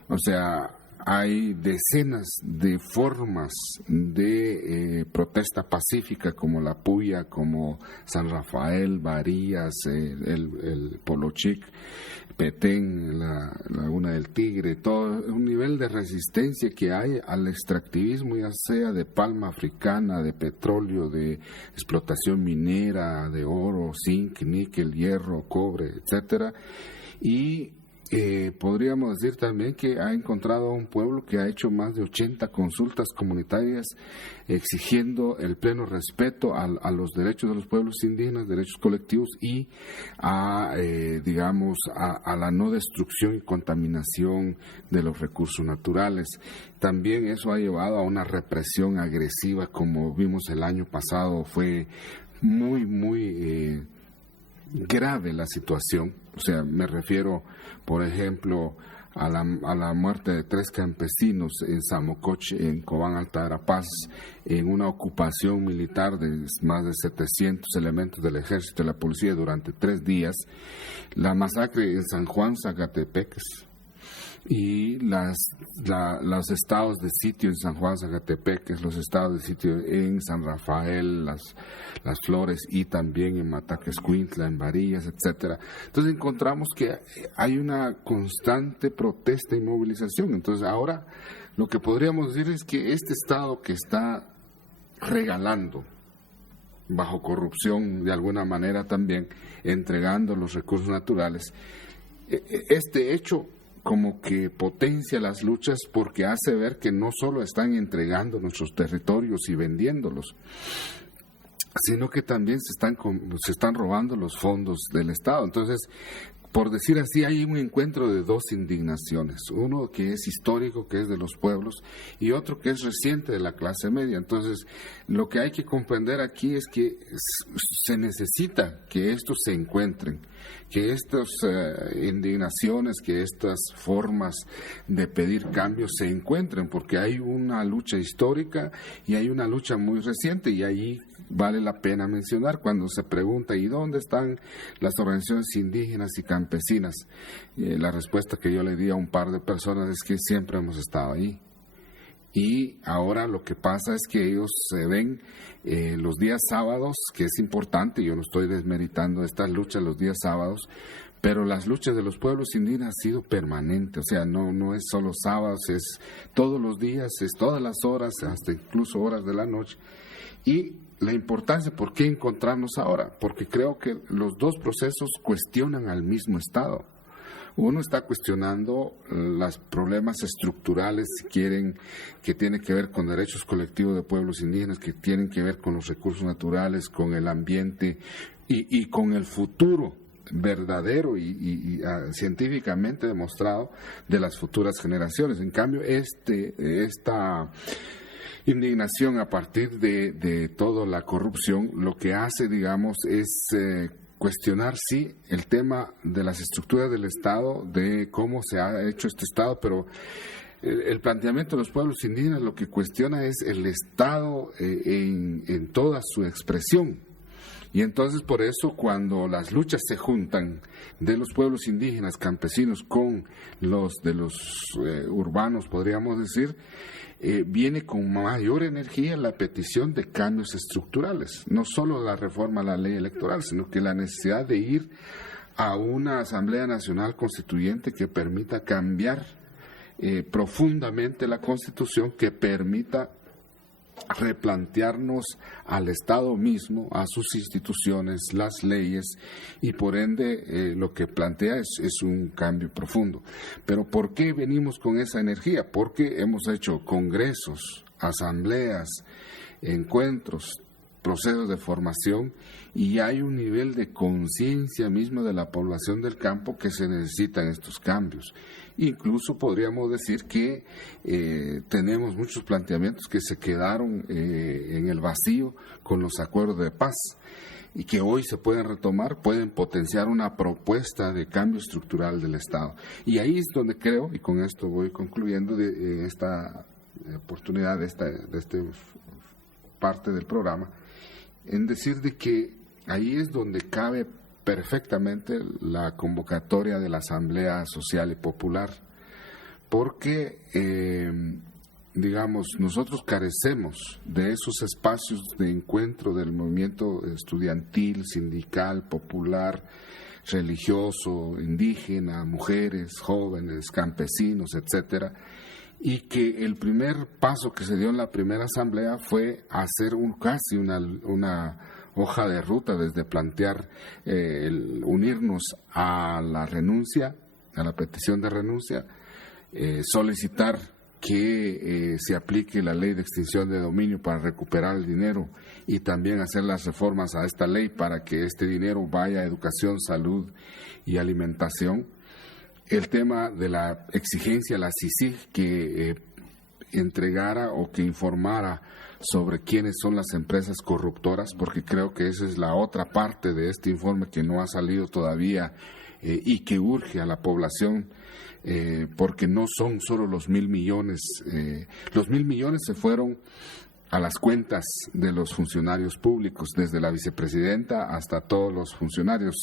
O sea, hay decenas de formas de protesta pacífica, como la Puya, como San Rafael, Varías, el Polochic, Petén, la Laguna del Tigre, todo un nivel de resistencia que hay al extractivismo, ya sea de palma africana, de petróleo, de explotación minera, de oro, zinc, níquel, hierro, cobre, etcétera. Y podríamos decir también que ha encontrado a un pueblo que ha hecho más de 80 consultas comunitarias exigiendo el pleno respeto a los derechos de los pueblos indígenas, derechos colectivos, y a la no destrucción y contaminación de los recursos naturales. También eso ha llevado a una represión agresiva, como vimos el año pasado. Fue muy grave la situación. O sea, me refiero, por ejemplo, a la muerte de 3 campesinos en Samocoche, en Cobán Alta Verapaz, en una ocupación militar de más de 700 elementos del ejército y de la policía durante 3 días, la masacre en San Juan, Zacatepeques, y los estados de sitio en San Juan, Zacatepeques, los estados de sitio en San Rafael, las Flores, y también en Mataquescuintla, en Varillas, etcétera. Entonces encontramos que hay una constante protesta y movilización. Entonces ahora lo que podríamos decir es que este estado que está regalando, bajo corrupción de alguna manera también, entregando los recursos naturales, este hecho como que potencia las luchas, porque hace ver que no solo están entregando nuestros territorios y vendiéndolos, sino que también se están robando los fondos del Estado. Entonces, por decir así, hay un encuentro de 2 indignaciones, uno que es histórico, que es de los pueblos, y otro que es reciente, de la clase media. Entonces, lo que hay que comprender aquí es que se necesita que estos se encuentren, que estas indignaciones, que estas formas de pedir cambios se encuentren, porque hay una lucha histórica y hay una lucha muy reciente, y ahí vale la pena mencionar cuando se pregunta ¿y dónde están las organizaciones indígenas y campesinas? La respuesta que yo le di a un par de personas es que siempre hemos estado ahí. Y ahora lo que pasa es que ellos se ven los días sábados, que es importante, yo no estoy desmeritando estas luchas los días sábados, pero las luchas de los pueblos indígenas han sido permanentes. O sea, no es solo sábados, es todos los días, es todas las horas, hasta incluso horas de la noche. Y la importancia, ¿por qué encontrarnos ahora? Porque creo que los 2 procesos cuestionan al mismo Estado. Uno está cuestionando los problemas estructurales, si quieren, que tienen que ver con derechos colectivos de pueblos indígenas, que tienen que ver con los recursos naturales, con el ambiente y con el futuro verdadero y científicamente demostrado de las futuras generaciones. En cambio, esta indignación a partir de toda la corrupción, lo que hace, digamos, es cuestionar, sí, el tema de las estructuras del Estado, de cómo se ha hecho este Estado, pero el planteamiento de los pueblos indígenas lo que cuestiona es el Estado en toda su expresión. Y entonces, por eso, cuando las luchas se juntan de los pueblos indígenas, campesinos, con los de los urbanos, podríamos decir, viene con mayor energía la petición de cambios estructurales, no solo la reforma a la ley electoral, sino que la necesidad de ir a una Asamblea Nacional Constituyente que permita cambiar profundamente la Constitución, que permita replantearnos al Estado mismo, a sus instituciones, las leyes, y por ende lo que plantea es un cambio profundo. Pero ¿por qué venimos con esa energía? Porque hemos hecho congresos, asambleas, encuentros, procesos de formación, y hay un nivel de conciencia mismo de la población del campo que se necesitan estos cambios. Incluso podríamos decir que tenemos muchos planteamientos que se quedaron en el vacío con los acuerdos de paz y que hoy se pueden retomar, pueden potenciar una propuesta de cambio estructural del Estado. Y ahí es donde creo, y con esto voy concluyendo esta oportunidad, de este parte del programa, en decir de que ahí es donde cabe perfectamente la convocatoria de la Asamblea Social y Popular, porque, digamos, nosotros carecemos de esos espacios de encuentro del movimiento estudiantil, sindical, popular, religioso, indígena, mujeres, jóvenes, campesinos, etcétera, y que el primer paso que se dio en la primera asamblea fue hacer casi una hoja de ruta, desde plantear unirnos a la renuncia, a la petición de renuncia, solicitar que se aplique la ley de extinción de dominio para recuperar el dinero y también hacer las reformas a esta ley para que este dinero vaya a educación, salud y alimentación. El tema de la exigencia a la CICIG que entregara o que informara sobre quiénes son las empresas corruptoras, porque creo que esa es la otra parte de este informe que no ha salido todavía y que urge a la población, porque no son solo los 1.000 millones. Los 1.000 millones se fueron a las cuentas de los funcionarios públicos, desde la vicepresidenta hasta todos los funcionarios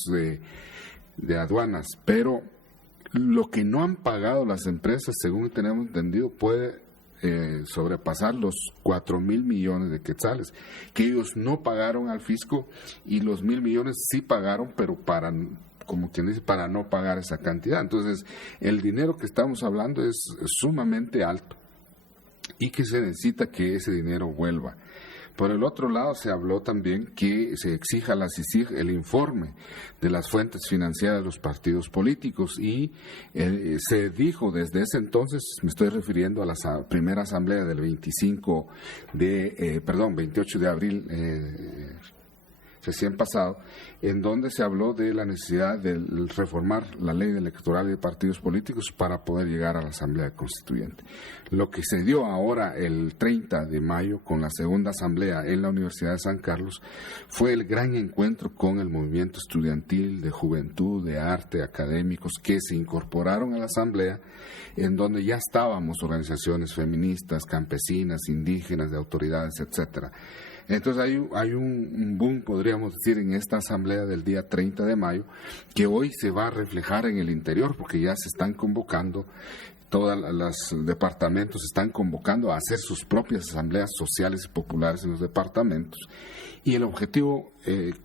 de aduanas, pero lo que no han pagado las empresas, según tenemos entendido, puede sobrepasar los 4.000 millones de quetzales, que ellos no pagaron al fisco, y los 1.000 millones sí pagaron, pero como quien dice, para no pagar esa cantidad. Entonces, el dinero que estamos hablando es sumamente alto y que se necesita que ese dinero vuelva. Por el otro lado, se habló también que se exija a la CICIG el informe de las fuentes financieras de los partidos políticos, y se dijo desde ese entonces, me estoy refiriendo a la primera asamblea del 28 de abril recién pasado, en donde se habló de la necesidad de reformar la ley electoral de partidos políticos para poder llegar a la Asamblea Constituyente. Lo que se dio ahora el 30 de mayo con la segunda asamblea en la Universidad de San Carlos fue el gran encuentro con el movimiento estudiantil, de juventud, de arte, académicos, que se incorporaron a la asamblea, en donde ya estábamos organizaciones feministas, campesinas, indígenas, de autoridades, etcétera. Entonces hay un boom, podríamos decir, en esta asamblea del día 30 de mayo, que hoy se va a reflejar en el interior, porque ya se están convocando, todos los departamentos están convocando a hacer sus propias asambleas sociales y populares en los departamentos. Y el objetivo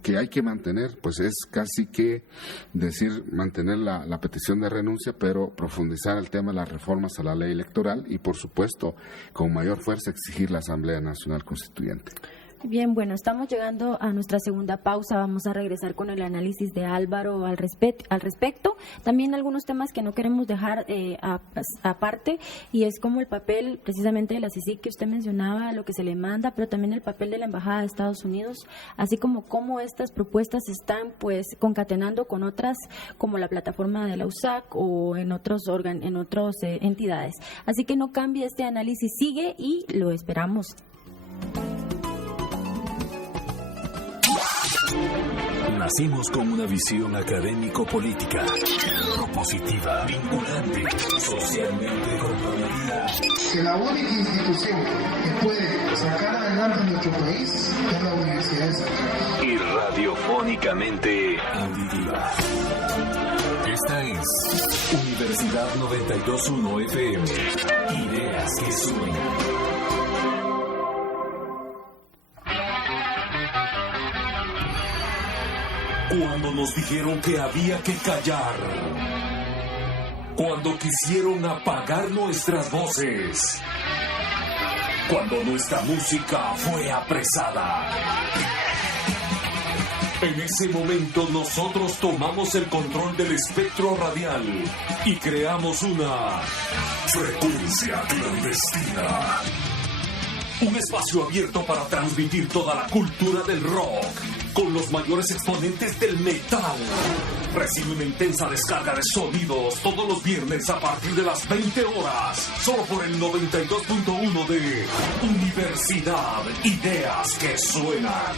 que hay que mantener, pues es casi que decir, mantener la petición de renuncia, pero profundizar el tema de las reformas a la ley electoral y, por supuesto, con mayor fuerza exigir la Asamblea Nacional Constituyente. Bien, bueno, estamos llegando a nuestra segunda pausa. Vamos a regresar con el análisis de Álvaro al respecto. También algunos temas que no queremos dejar aparte, y es como el papel precisamente de la CICIG que usted mencionaba, lo que se le manda, pero también el papel de la Embajada de Estados Unidos, así como cómo estas propuestas se están pues concatenando con otras, como la plataforma de la USAC o en otras entidades. Así que no cambie, este análisis sigue y lo esperamos. Nacimos con una visión académico-política, propositiva, vinculante, socialmente comprometida. Que la única institución que puede sacar adelante a nuestro país es la Universidad de San Carlos. Y radiofónicamente auditiva. Esta es Universidad 92.1 FM. Ideas que suenan. Cuando nos dijeron que había que callar, cuando quisieron apagar nuestras voces, cuando nuestra música fue apresada, en ese momento nosotros tomamos el control del espectro radial y creamos una frecuencia clandestina. Un espacio abierto para transmitir toda la cultura del rock con los mayores exponentes del metal. Recibe una intensa descarga de sonidos todos los viernes a partir de las 20 horas, solo por el 92.1 de Universidad. Ideas que suenan.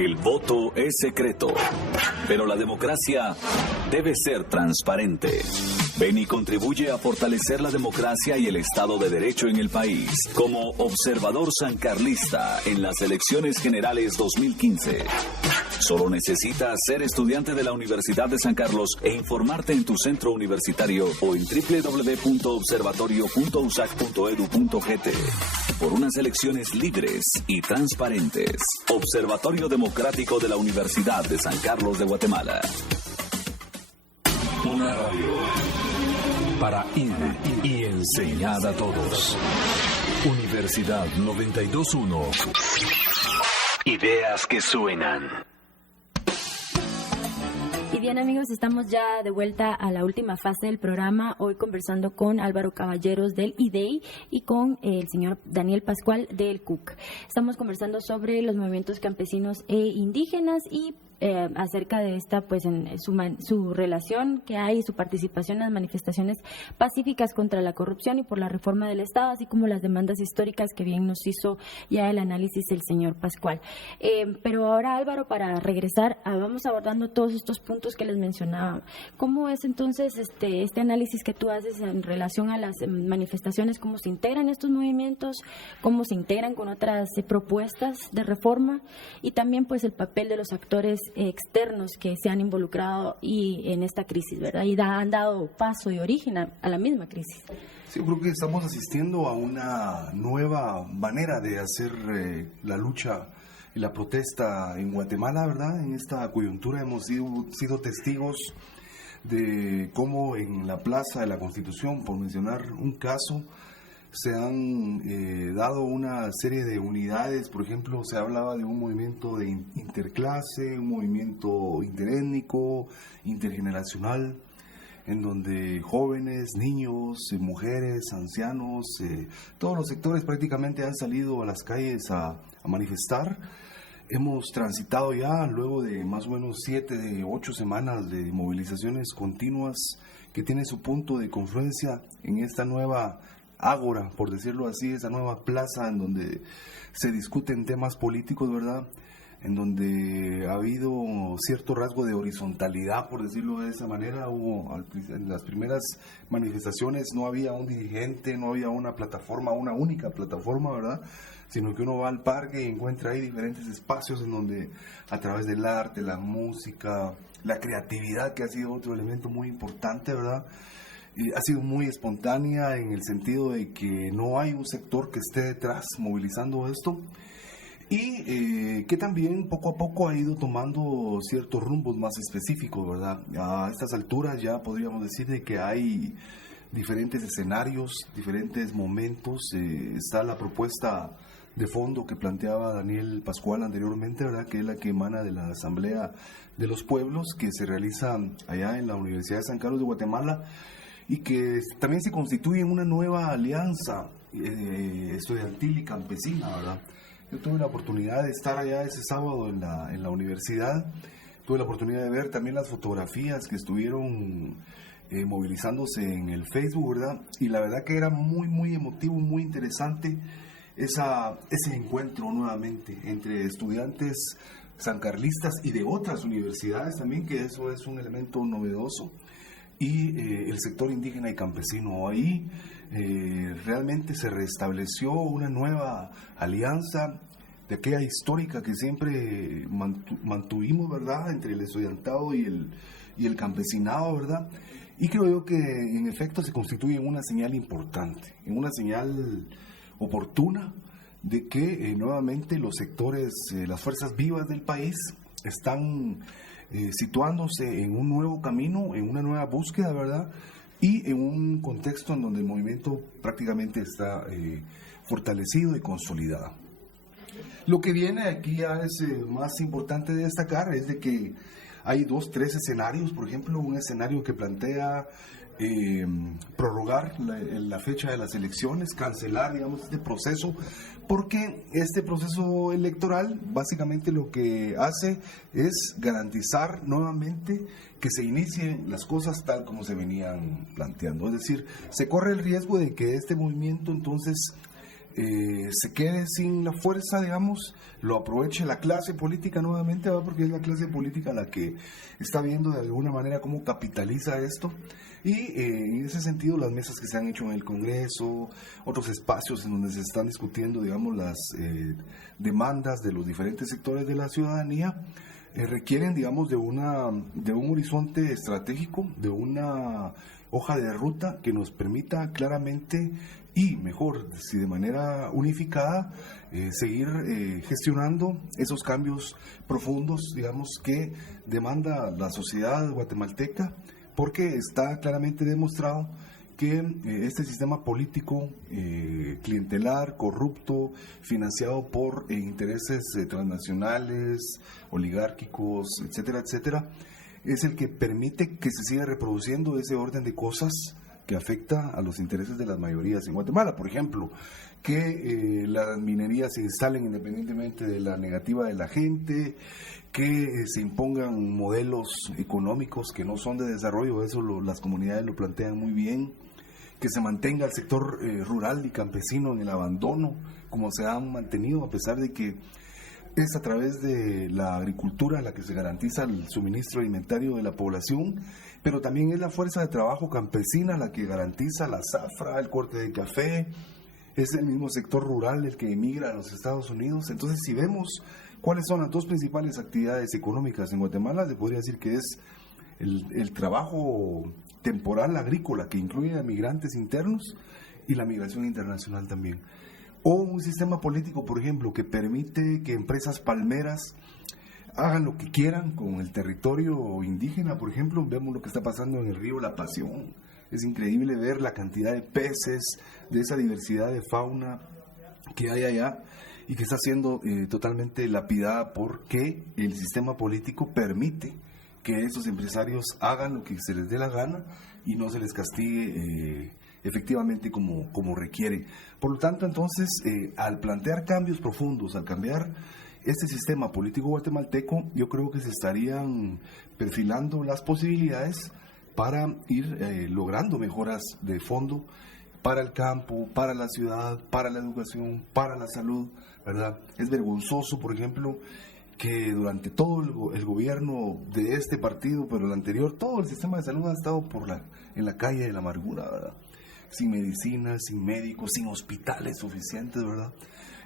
El voto es secreto, pero la democracia debe ser transparente. Ven y contribuye a fortalecer la democracia y el Estado de Derecho en el país como observador sancarlista en las elecciones generales 2015. Solo necesitas ser estudiante de la Universidad de San Carlos e informarte en tu centro universitario o en www.observatorio.usac.edu.gt por unas elecciones libres y transparentes. Observatorio Democrático de la Universidad de San Carlos de Guatemala. Una radio para ir y enseñar a todos. Universidad 921. Ideas que suenan. Y bien, amigos, estamos ya de vuelta a la última fase del programa, hoy conversando con Álvaro Caballeros del IDEI y con el señor Daniel Pascual del CUC. Estamos conversando sobre los movimientos campesinos e indígenas y acerca de esta, pues, en su relación que hay, su participación en las manifestaciones pacíficas contra la corrupción y por la reforma del Estado, así como las demandas históricas que bien nos hizo ya el análisis el señor Pascual. Pero ahora, Álvaro, para regresar, vamos abordando todos estos puntos que les mencionaba. ¿Cómo es entonces este análisis que tú haces en relación a las manifestaciones? ¿Cómo se integran estos movimientos? ¿Cómo se integran con otras propuestas de reforma? Y también, pues, el papel de los actores externos que se han involucrado y en esta crisis, ¿verdad? Y han dado paso y origen a la misma crisis. Sí, yo creo que estamos asistiendo a una nueva manera de hacer la lucha y la protesta en Guatemala, ¿verdad? En esta coyuntura hemos sido testigos de cómo en la Plaza de la Constitución, por mencionar un caso, se han dado una serie de unidades. Por ejemplo, se hablaba de un movimiento de interclase, un movimiento interétnico, intergeneracional, en donde jóvenes, niños, mujeres, ancianos, todos los sectores prácticamente han salido a las calles a manifestar. Hemos transitado ya, luego de más o menos 7 u 8 semanas de movilizaciones continuas, que tiene su punto de confluencia en esta nueva ágora, por decirlo así, esa nueva plaza en donde se discuten temas políticos, ¿verdad? En donde ha habido cierto rasgo de horizontalidad, por decirlo de esa manera. En las primeras manifestaciones no había un dirigente, no había una plataforma, una única plataforma, ¿verdad? Sino que uno va al parque y encuentra ahí diferentes espacios en donde, a través del arte, la música, la creatividad, que ha sido otro elemento muy importante, ¿verdad?, ha sido muy espontánea, en el sentido de que no hay un sector que esté detrás movilizando esto, y que también poco a poco ha ido tomando ciertos rumbos más específicos, ¿verdad? A estas alturas ya podríamos decir de que hay diferentes escenarios, diferentes momentos. Está la propuesta de fondo que planteaba Daniel Pascual anteriormente, ¿verdad?, que es la que emana de la Asamblea de los Pueblos, que se realiza allá en la Universidad de San Carlos de Guatemala, y que también se constituye en una nueva alianza estudiantil y campesina, ¿verdad? Yo tuve la oportunidad de estar allá ese sábado en la universidad, tuve la oportunidad de ver también las fotografías que estuvieron movilizándose en el Facebook, ¿verdad? Y la verdad que era muy, muy emotivo, muy interesante ese encuentro nuevamente entre estudiantes sancarlistas y de otras universidades también, que eso es un elemento novedoso, y el sector indígena y campesino. Ahí realmente se restableció una nueva alianza de aquella histórica que siempre mantuvimos, ¿verdad?, entre el estudiantado y el campesinado, ¿verdad? Y creo yo que en efecto se constituye en una señal importante, en una señal oportuna de que nuevamente los sectores, las fuerzas vivas del país están situándose en un nuevo camino, en una nueva búsqueda, ¿verdad?, y en un contexto en donde el movimiento prácticamente está fortalecido y consolidado. Lo que viene aquí ya es más importante de destacar, es de que hay 2-3 escenarios. Por ejemplo, un escenario que plantea prorrogar la fecha de las elecciones, cancelar, digamos, este proceso, porque este proceso electoral básicamente lo que hace es garantizar nuevamente que se inicien las cosas tal como se venían planteando. Es decir, se corre el riesgo de que este movimiento entonces se quede sin la fuerza, digamos, lo aproveche la clase política nuevamente, ¿verdad? Porque es la clase política la que está viendo de alguna manera cómo capitaliza esto. Y en ese sentido, las mesas que se han hecho en el Congreso, otros espacios en donde se están discutiendo, digamos, las demandas de los diferentes sectores de la ciudadanía, requieren, digamos, de un horizonte estratégico, de una hoja de ruta que nos permita claramente y mejor, si de manera unificada, seguir gestionando esos cambios profundos, digamos, que demanda la sociedad guatemalteca, porque está claramente demostrado que este sistema político clientelar, corrupto, financiado por intereses transnacionales, oligárquicos, etcétera, etcétera, es el que permite que se siga reproduciendo ese orden de cosas que afecta a los intereses de las mayorías en Guatemala. Por ejemplo, que las minerías se instalen independientemente de la negativa de la gente, que se impongan modelos económicos que no son de desarrollo, eso las comunidades lo plantean muy bien, que se mantenga el sector rural y campesino en el abandono, como se han mantenido, a pesar de que es a través de la agricultura la que se garantiza el suministro alimentario de la población, pero también es la fuerza de trabajo campesina la que garantiza la zafra, el corte de café, es el mismo sector rural el que emigra a los Estados Unidos. Entonces, si vemos cuáles son las dos principales actividades económicas en Guatemala, se podría decir que es el trabajo temporal agrícola, que incluye a migrantes internos y la migración internacional también. O un sistema político, por ejemplo, que permite que empresas palmeras hagan lo que quieran con el territorio indígena. Por ejemplo, vemos lo que está pasando en el río La Pasión. Es increíble ver la cantidad de peces, de esa diversidad de fauna que hay allá y que está siendo totalmente lapidada porque el sistema político permite que esos empresarios hagan lo que se les dé la gana y no se les castigue efectivamente como requiere. Por lo tanto, entonces, al plantear cambios profundos, al cambiar este sistema político guatemalteco, yo creo que se estarían perfilando las posibilidades para ir logrando mejoras de fondo para el campo, para la ciudad, para la educación, para la salud, ¿verdad? Es vergonzoso, por ejemplo, que durante todo el gobierno de este partido, pero el anterior, todo el sistema de salud ha estado en la calle de la amargura, ¿verdad? Sin medicinas, sin médicos, sin hospitales suficientes, ¿verdad?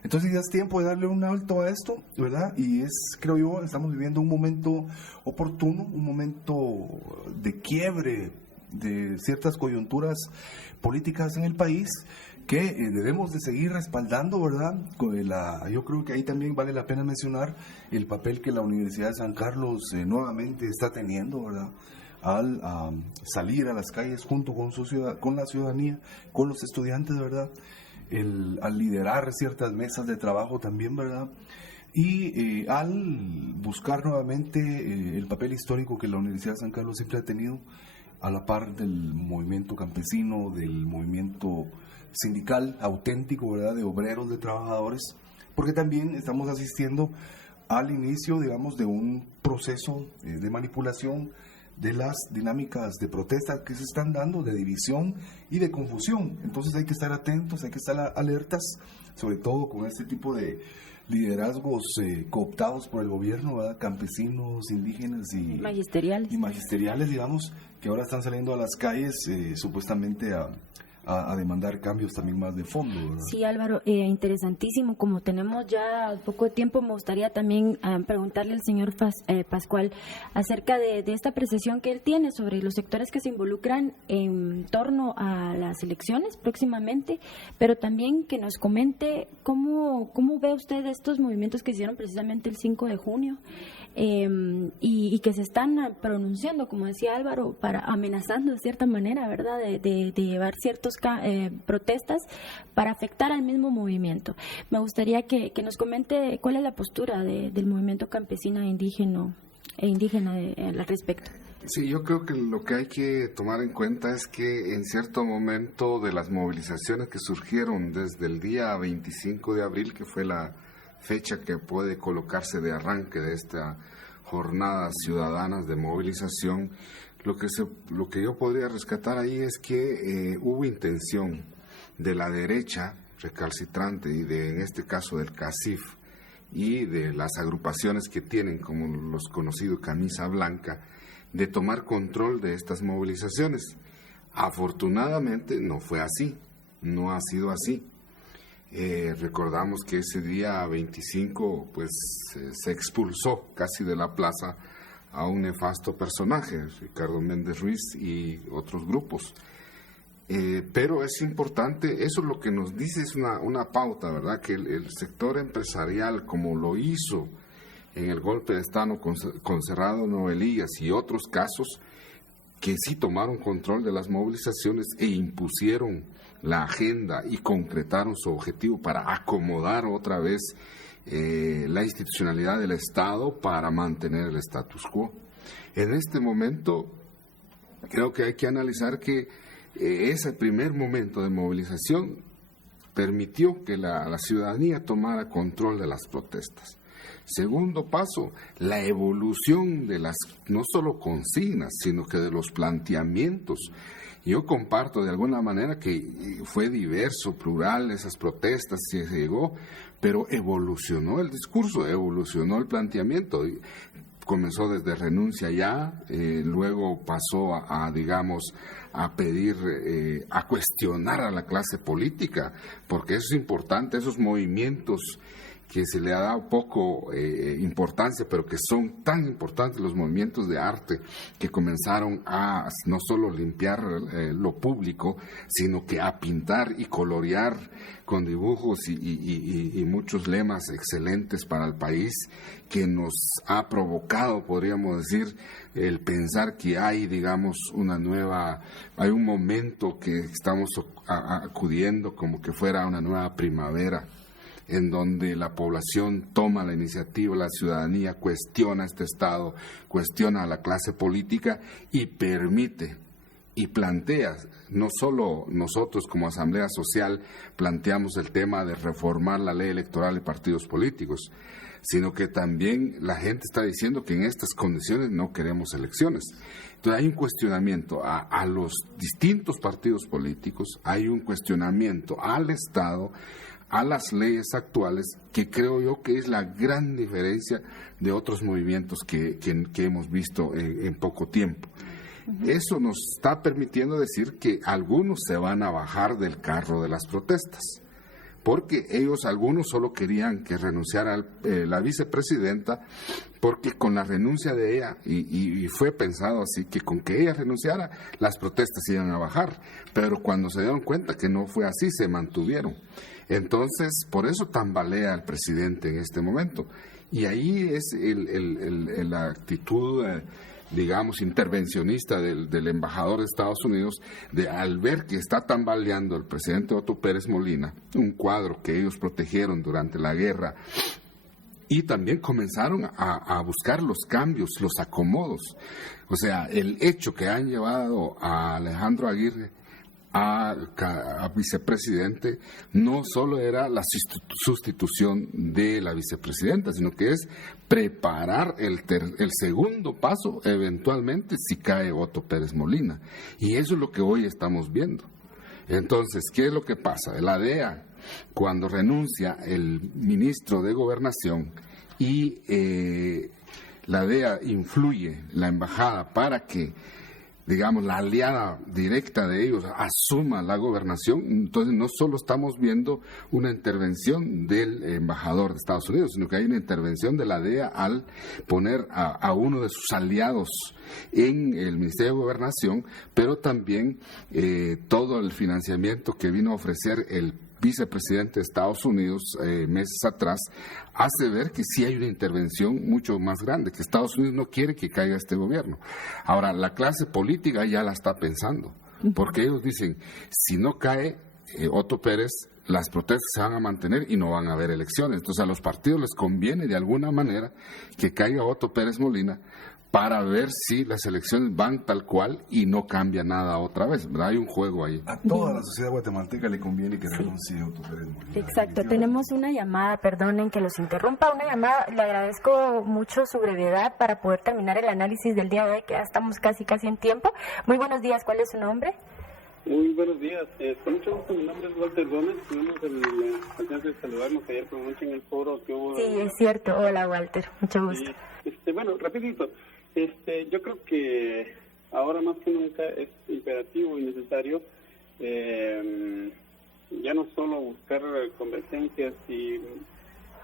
Entonces ya es tiempo de darle un alto a esto, ¿verdad? Y creo yo, estamos viviendo un momento oportuno, un momento de quiebre de ciertas coyunturas políticas en el país que debemos de seguir respaldando, ¿verdad? Yo creo que ahí también vale la pena mencionar el papel que la Universidad de San Carlos nuevamente está teniendo, ¿verdad? Al salir a las calles junto con la ciudadanía, con los estudiantes, ¿verdad? Al liderar ciertas mesas de trabajo también, ¿verdad? Y al buscar nuevamente el papel histórico que la Universidad de San Carlos siempre ha tenido a la par del movimiento campesino, del movimiento sindical auténtico, ¿verdad? De obreros, de trabajadores, porque también estamos asistiendo al inicio, digamos, de un proceso de manipulación de las dinámicas de protesta que se están dando, de división y de confusión. Entonces hay que estar atentos, hay que estar alertas, sobre todo con este tipo de liderazgos cooptados por el gobierno, ¿verdad? Campesinos, indígenas y magisteriales, digamos, que ahora están saliendo a las calles supuestamente a demandar cambios también más de fondo, ¿verdad? Sí, Álvaro, interesantísimo. Como tenemos ya poco tiempo, me gustaría también preguntarle al señor Pascual acerca de esta apreciación que él tiene sobre los sectores que se involucran en torno a las elecciones próximamente, pero también que nos comente cómo ve usted estos movimientos que hicieron precisamente el 5 de junio y que se están pronunciando, como decía Álvaro, amenazando de cierta manera, ¿verdad?, de llevar ciertos protestas para afectar al mismo movimiento. Me gustaría que nos comente cuál es la postura del movimiento campesino e indígena al respecto. Sí, yo creo que lo que hay que tomar en cuenta es que en cierto momento de las movilizaciones que surgieron desde el día 25 de abril, que fue la fecha que puede colocarse de arranque de esta jornada ciudadanas de movilización, lo que yo podría rescatar ahí es que hubo intención de la derecha recalcitrante y en este caso del CACIF y de las agrupaciones que tienen, como los conocidos Camisa Blanca, de tomar control de estas movilizaciones. Afortunadamente no fue así, no ha sido así. Recordamos que ese día 25 pues se expulsó casi de la plaza a un nefasto personaje, Ricardo Méndez Ruiz y otros grupos. Pero es importante, eso es lo que nos dice, es una pauta, ¿verdad? Que el sector empresarial, como lo hizo en el golpe de Estado con Cerrado Novelillas y otros casos, que sí tomaron control de las movilizaciones e impusieron la agenda y concretaron su objetivo para acomodar otra vez la institucionalidad del Estado para mantener el status quo. En este momento creo que hay que analizar que ese primer momento de movilización permitió que la ciudadanía tomara control de las protestas. Segundo paso, la evolución de las, no solo consignas, sino que de los planteamientos. Yo comparto de alguna manera que fue diverso, plural, esas protestas, se llegó, pero evolucionó el discurso, evolucionó el planteamiento. Comenzó desde renuncia ya, luego pasó a pedir, a cuestionar a la clase política, porque eso es importante, esos movimientos que se le ha dado poco importancia, pero que son tan importantes, los movimientos de arte que comenzaron a no solo limpiar lo público, sino que a pintar y colorear con dibujos y muchos lemas excelentes para el país, que nos ha provocado, podríamos decir, el pensar que hay, digamos, hay un momento que estamos acudiendo como que fuera una nueva primavera, en donde la población toma la iniciativa, la ciudadanía cuestiona este Estado, cuestiona a la clase política y permite y plantea, no solo nosotros como Asamblea Social planteamos el tema de reformar la ley electoral de partidos políticos, sino que también la gente está diciendo que en estas condiciones no queremos elecciones. Entonces hay un cuestionamiento a los distintos partidos políticos, hay un cuestionamiento al Estado, a las leyes actuales, que creo yo que es la gran diferencia de otros movimientos que hemos visto en poco tiempo. Eso nos está permitiendo decir que algunos se van a bajar del carro de las protestas, porque algunos solo querían que renunciara la vicepresidenta, porque con la renuncia de ella, y fue pensado así, que con que ella renunciara, las protestas iban a bajar, pero cuando se dieron cuenta que no fue así, se mantuvieron. Entonces, por eso tambalea el presidente en este momento. Y ahí es la actitud, digamos, intervencionista del embajador de Estados Unidos, al ver que está tambaleando el presidente Otto Pérez Molina, un cuadro que ellos protegieron durante la guerra, y también comenzaron a buscar los cambios, los acomodos. O sea, el hecho que han llevado a Alejandro Aguirre a vicepresidente no solo era la sustitución de la vicepresidenta, sino que es preparar el segundo paso eventualmente si cae Otto Pérez Molina. Y eso es lo que hoy estamos viendo. Entonces, ¿qué es lo que pasa? La DEA, cuando renuncia el ministro de Gobernación y la DEA influye la embajada para que, digamos, la aliada directa de ellos asuma la gobernación, entonces no solo estamos viendo una intervención del embajador de Estados Unidos, sino que hay una intervención de la DEA al poner a uno de sus aliados en el Ministerio de Gobernación, pero también todo el financiamiento que vino a ofrecer el vicepresidente de Estados Unidos meses atrás, hace ver que sí hay una intervención mucho más grande, que Estados Unidos no quiere que caiga este gobierno. Ahora, la clase política ya la está pensando, porque ellos dicen, si no cae Otto Pérez, las protestas se van a mantener y no van a haber elecciones. Entonces a los partidos les conviene de alguna manera que caiga Otto Pérez Molina para ver si las elecciones van tal cual y no cambia nada otra vez, ¿verdad? Hay un juego ahí. A toda la sociedad guatemalteca le conviene que renuncie Otto Pérez Molina. Exacto, tenemos una llamada, perdonen que los interrumpa, una llamada, le agradezco mucho su brevedad para poder terminar el análisis del día de hoy, que ya estamos casi en tiempo. Muy buenos días, ¿cuál es su nombre? Muy buenos días. Con mucho gusto, mi nombre es Walter Gómez. Tuvimos la chance de saludarnos ayer por la noche en el foro que hubo. Sí, es cierto. Hola, Walter. Mucho gusto. Bueno, rapidito. Yo creo que ahora más que nunca es imperativo y necesario ya no solo buscar convergencias y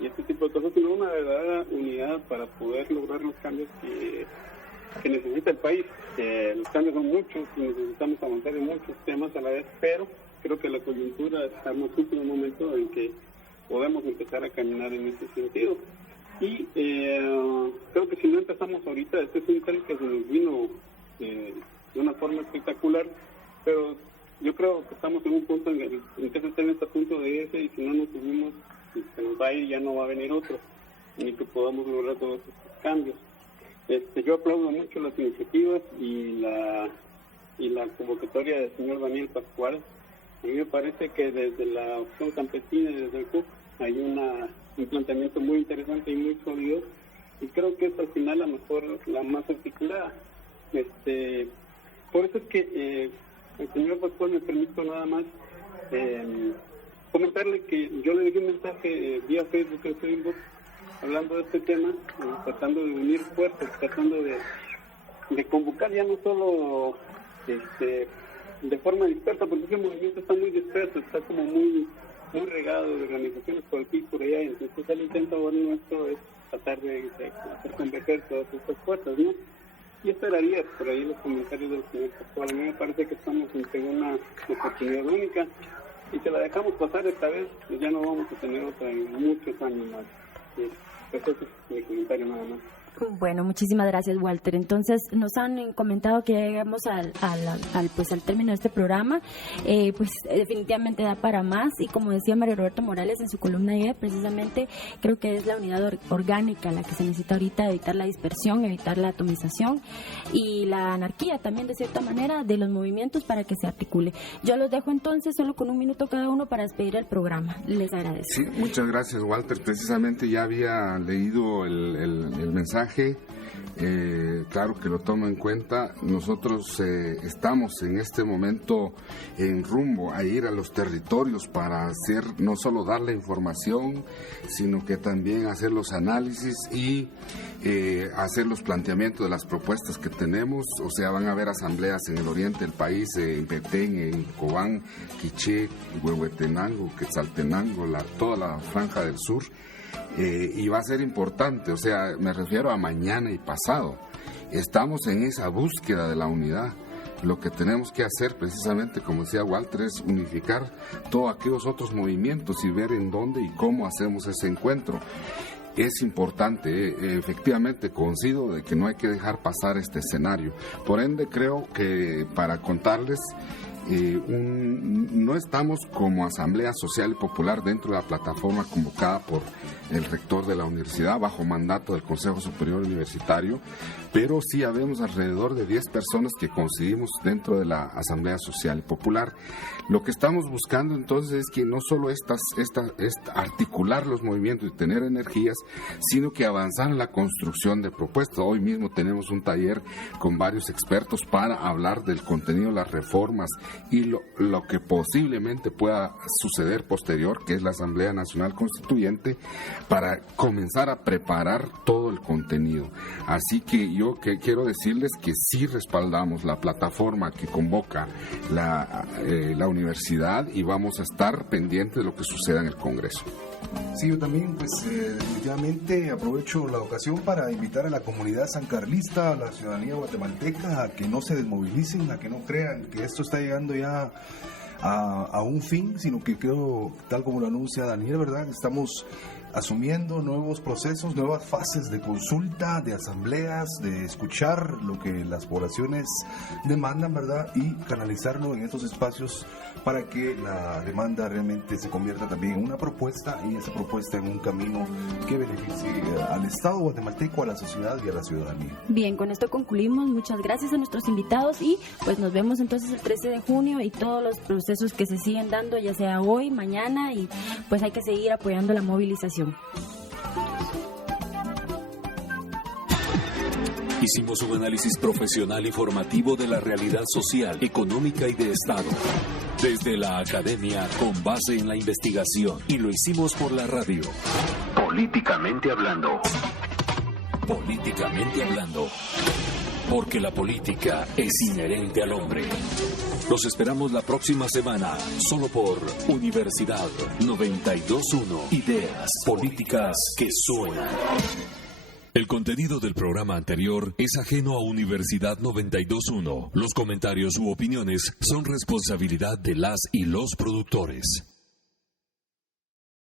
este tipo de cosas, sino una verdadera unidad para poder lograr los cambios que necesita el país. Los cambios son muchos y necesitamos avanzar en muchos temas a la vez, pero creo que la coyuntura estamos en un momento en que podemos empezar a caminar en ese sentido. Y creo que si no empezamos ahorita, este es un tren que se nos vino de una forma espectacular, pero yo creo que estamos en un punto en que se tren está a punto de irse, y si no nos subimos, se nos va a ir, ya no va a venir otro, ni que podamos lograr todos estos cambios. Yo aplaudo mucho las iniciativas y la convocatoria del señor Daniel Pascual. A mí me parece que desde la opción campesina y desde el CUC hay un planteamiento muy interesante y muy sólido, y creo que es al final la más articulada. Por eso es que el señor Pascual, me permito nada más comentarle que yo le dejé un mensaje vía Facebook hablando de este tema, tratando de unir fuerzas, tratando de convocar ya no solo de forma dispersa, porque ese movimiento está muy disperso, está como muy regado de organizaciones por aquí y por allá. Entonces el intento nuestro es tratar de hacer converger todas estas fuerzas, ¿no? Y esperaría por ahí los comentarios del señor Pascual. A mí me parece que estamos ante una oportunidad única, y si la dejamos pasar esta vez, pues ya no vamos a tener otra en muchos años más. Pues ese es mi comentario nada más. Bueno, muchísimas gracias, Walter. Entonces, nos han comentado que llegamos al término de este programa. Pues definitivamente da para más, y como decía Mario Roberto Morales en su columna ayer, precisamente creo que es la unidad orgánica la que se necesita ahorita, evitar la dispersión, evitar la atomización y la anarquía también, de cierta manera, de los movimientos, para que se articule. Yo los dejo entonces solo con un minuto cada uno para despedir el programa. Les agradezco. Sí, muchas gracias, Walter. Precisamente ya había leído el mensaje. Claro que lo tomo en cuenta. Nosotros estamos en este momento en rumbo a ir a los territorios para hacer, no solo dar la información, sino que también hacer los análisis y hacer los planteamientos de las propuestas que tenemos. O sea, van a haber asambleas en el oriente del país, en Petén, en Cobán, Quiché, Huehuetenango, Quetzaltenango, toda la franja del sur. Y va a ser importante, o sea, me refiero a mañana y pasado. Estamos en esa búsqueda de la unidad. Lo que tenemos que hacer, precisamente, como decía Walter, es unificar todos aquellos otros movimientos y ver en dónde y cómo hacemos ese encuentro. Es importante, efectivamente coincido de que no hay que dejar pasar este escenario. Por ende, creo que para contarles, no estamos como Asamblea Social y Popular dentro de la plataforma convocada por el rector de la universidad bajo mandato del Consejo Superior Universitario, pero sí habemos alrededor de 10 personas que coincidimos dentro de la Asamblea Social y Popular. Lo que estamos buscando entonces es que no solo articular los movimientos y tener energías, sino que avanzar en la construcción de propuestas. Hoy mismo tenemos un taller con varios expertos para hablar del contenido de las reformas y lo que posiblemente pueda suceder posterior, que es la Asamblea Nacional Constituyente, para comenzar a preparar todo el contenido. Así que yo quiero decirles que sí respaldamos la plataforma que convoca la universidad, y vamos a estar pendientes de lo que suceda en el Congreso. Sí, yo también, pues definitivamente aprovecho la ocasión para invitar a la comunidad sancarlista, a la ciudadanía guatemalteca, a que no se desmovilicen, a que no crean que esto está llegando ya a un fin, sino que creo, tal como lo anuncia Daniel, ¿verdad? Estamos asumiendo nuevos procesos, nuevas fases de consulta, de asambleas, de escuchar lo que las poblaciones demandan, ¿verdad? Y canalizarlo en estos espacios para que la demanda realmente se convierta también en una propuesta, y esa propuesta en un camino que beneficie al Estado guatemalteco, a la sociedad y a la ciudadanía. Bien, con esto concluimos. Muchas gracias a nuestros invitados, y pues nos vemos entonces el 13 de junio y todos los procesos que se siguen dando, ya sea hoy, mañana, y pues hay que seguir apoyando la movilización. Hicimos un análisis profesional y formativo de la realidad social, económica y de Estado. Desde la academia, con base en la investigación. Y lo hicimos por la radio. Políticamente hablando. Políticamente hablando. Porque la política es inherente al hombre. Los esperamos la próxima semana, solo por Universidad 92.1. Ideas políticas que suenan. El contenido del programa anterior es ajeno a Universidad 92.1. Los comentarios u opiniones son responsabilidad de las y los productores.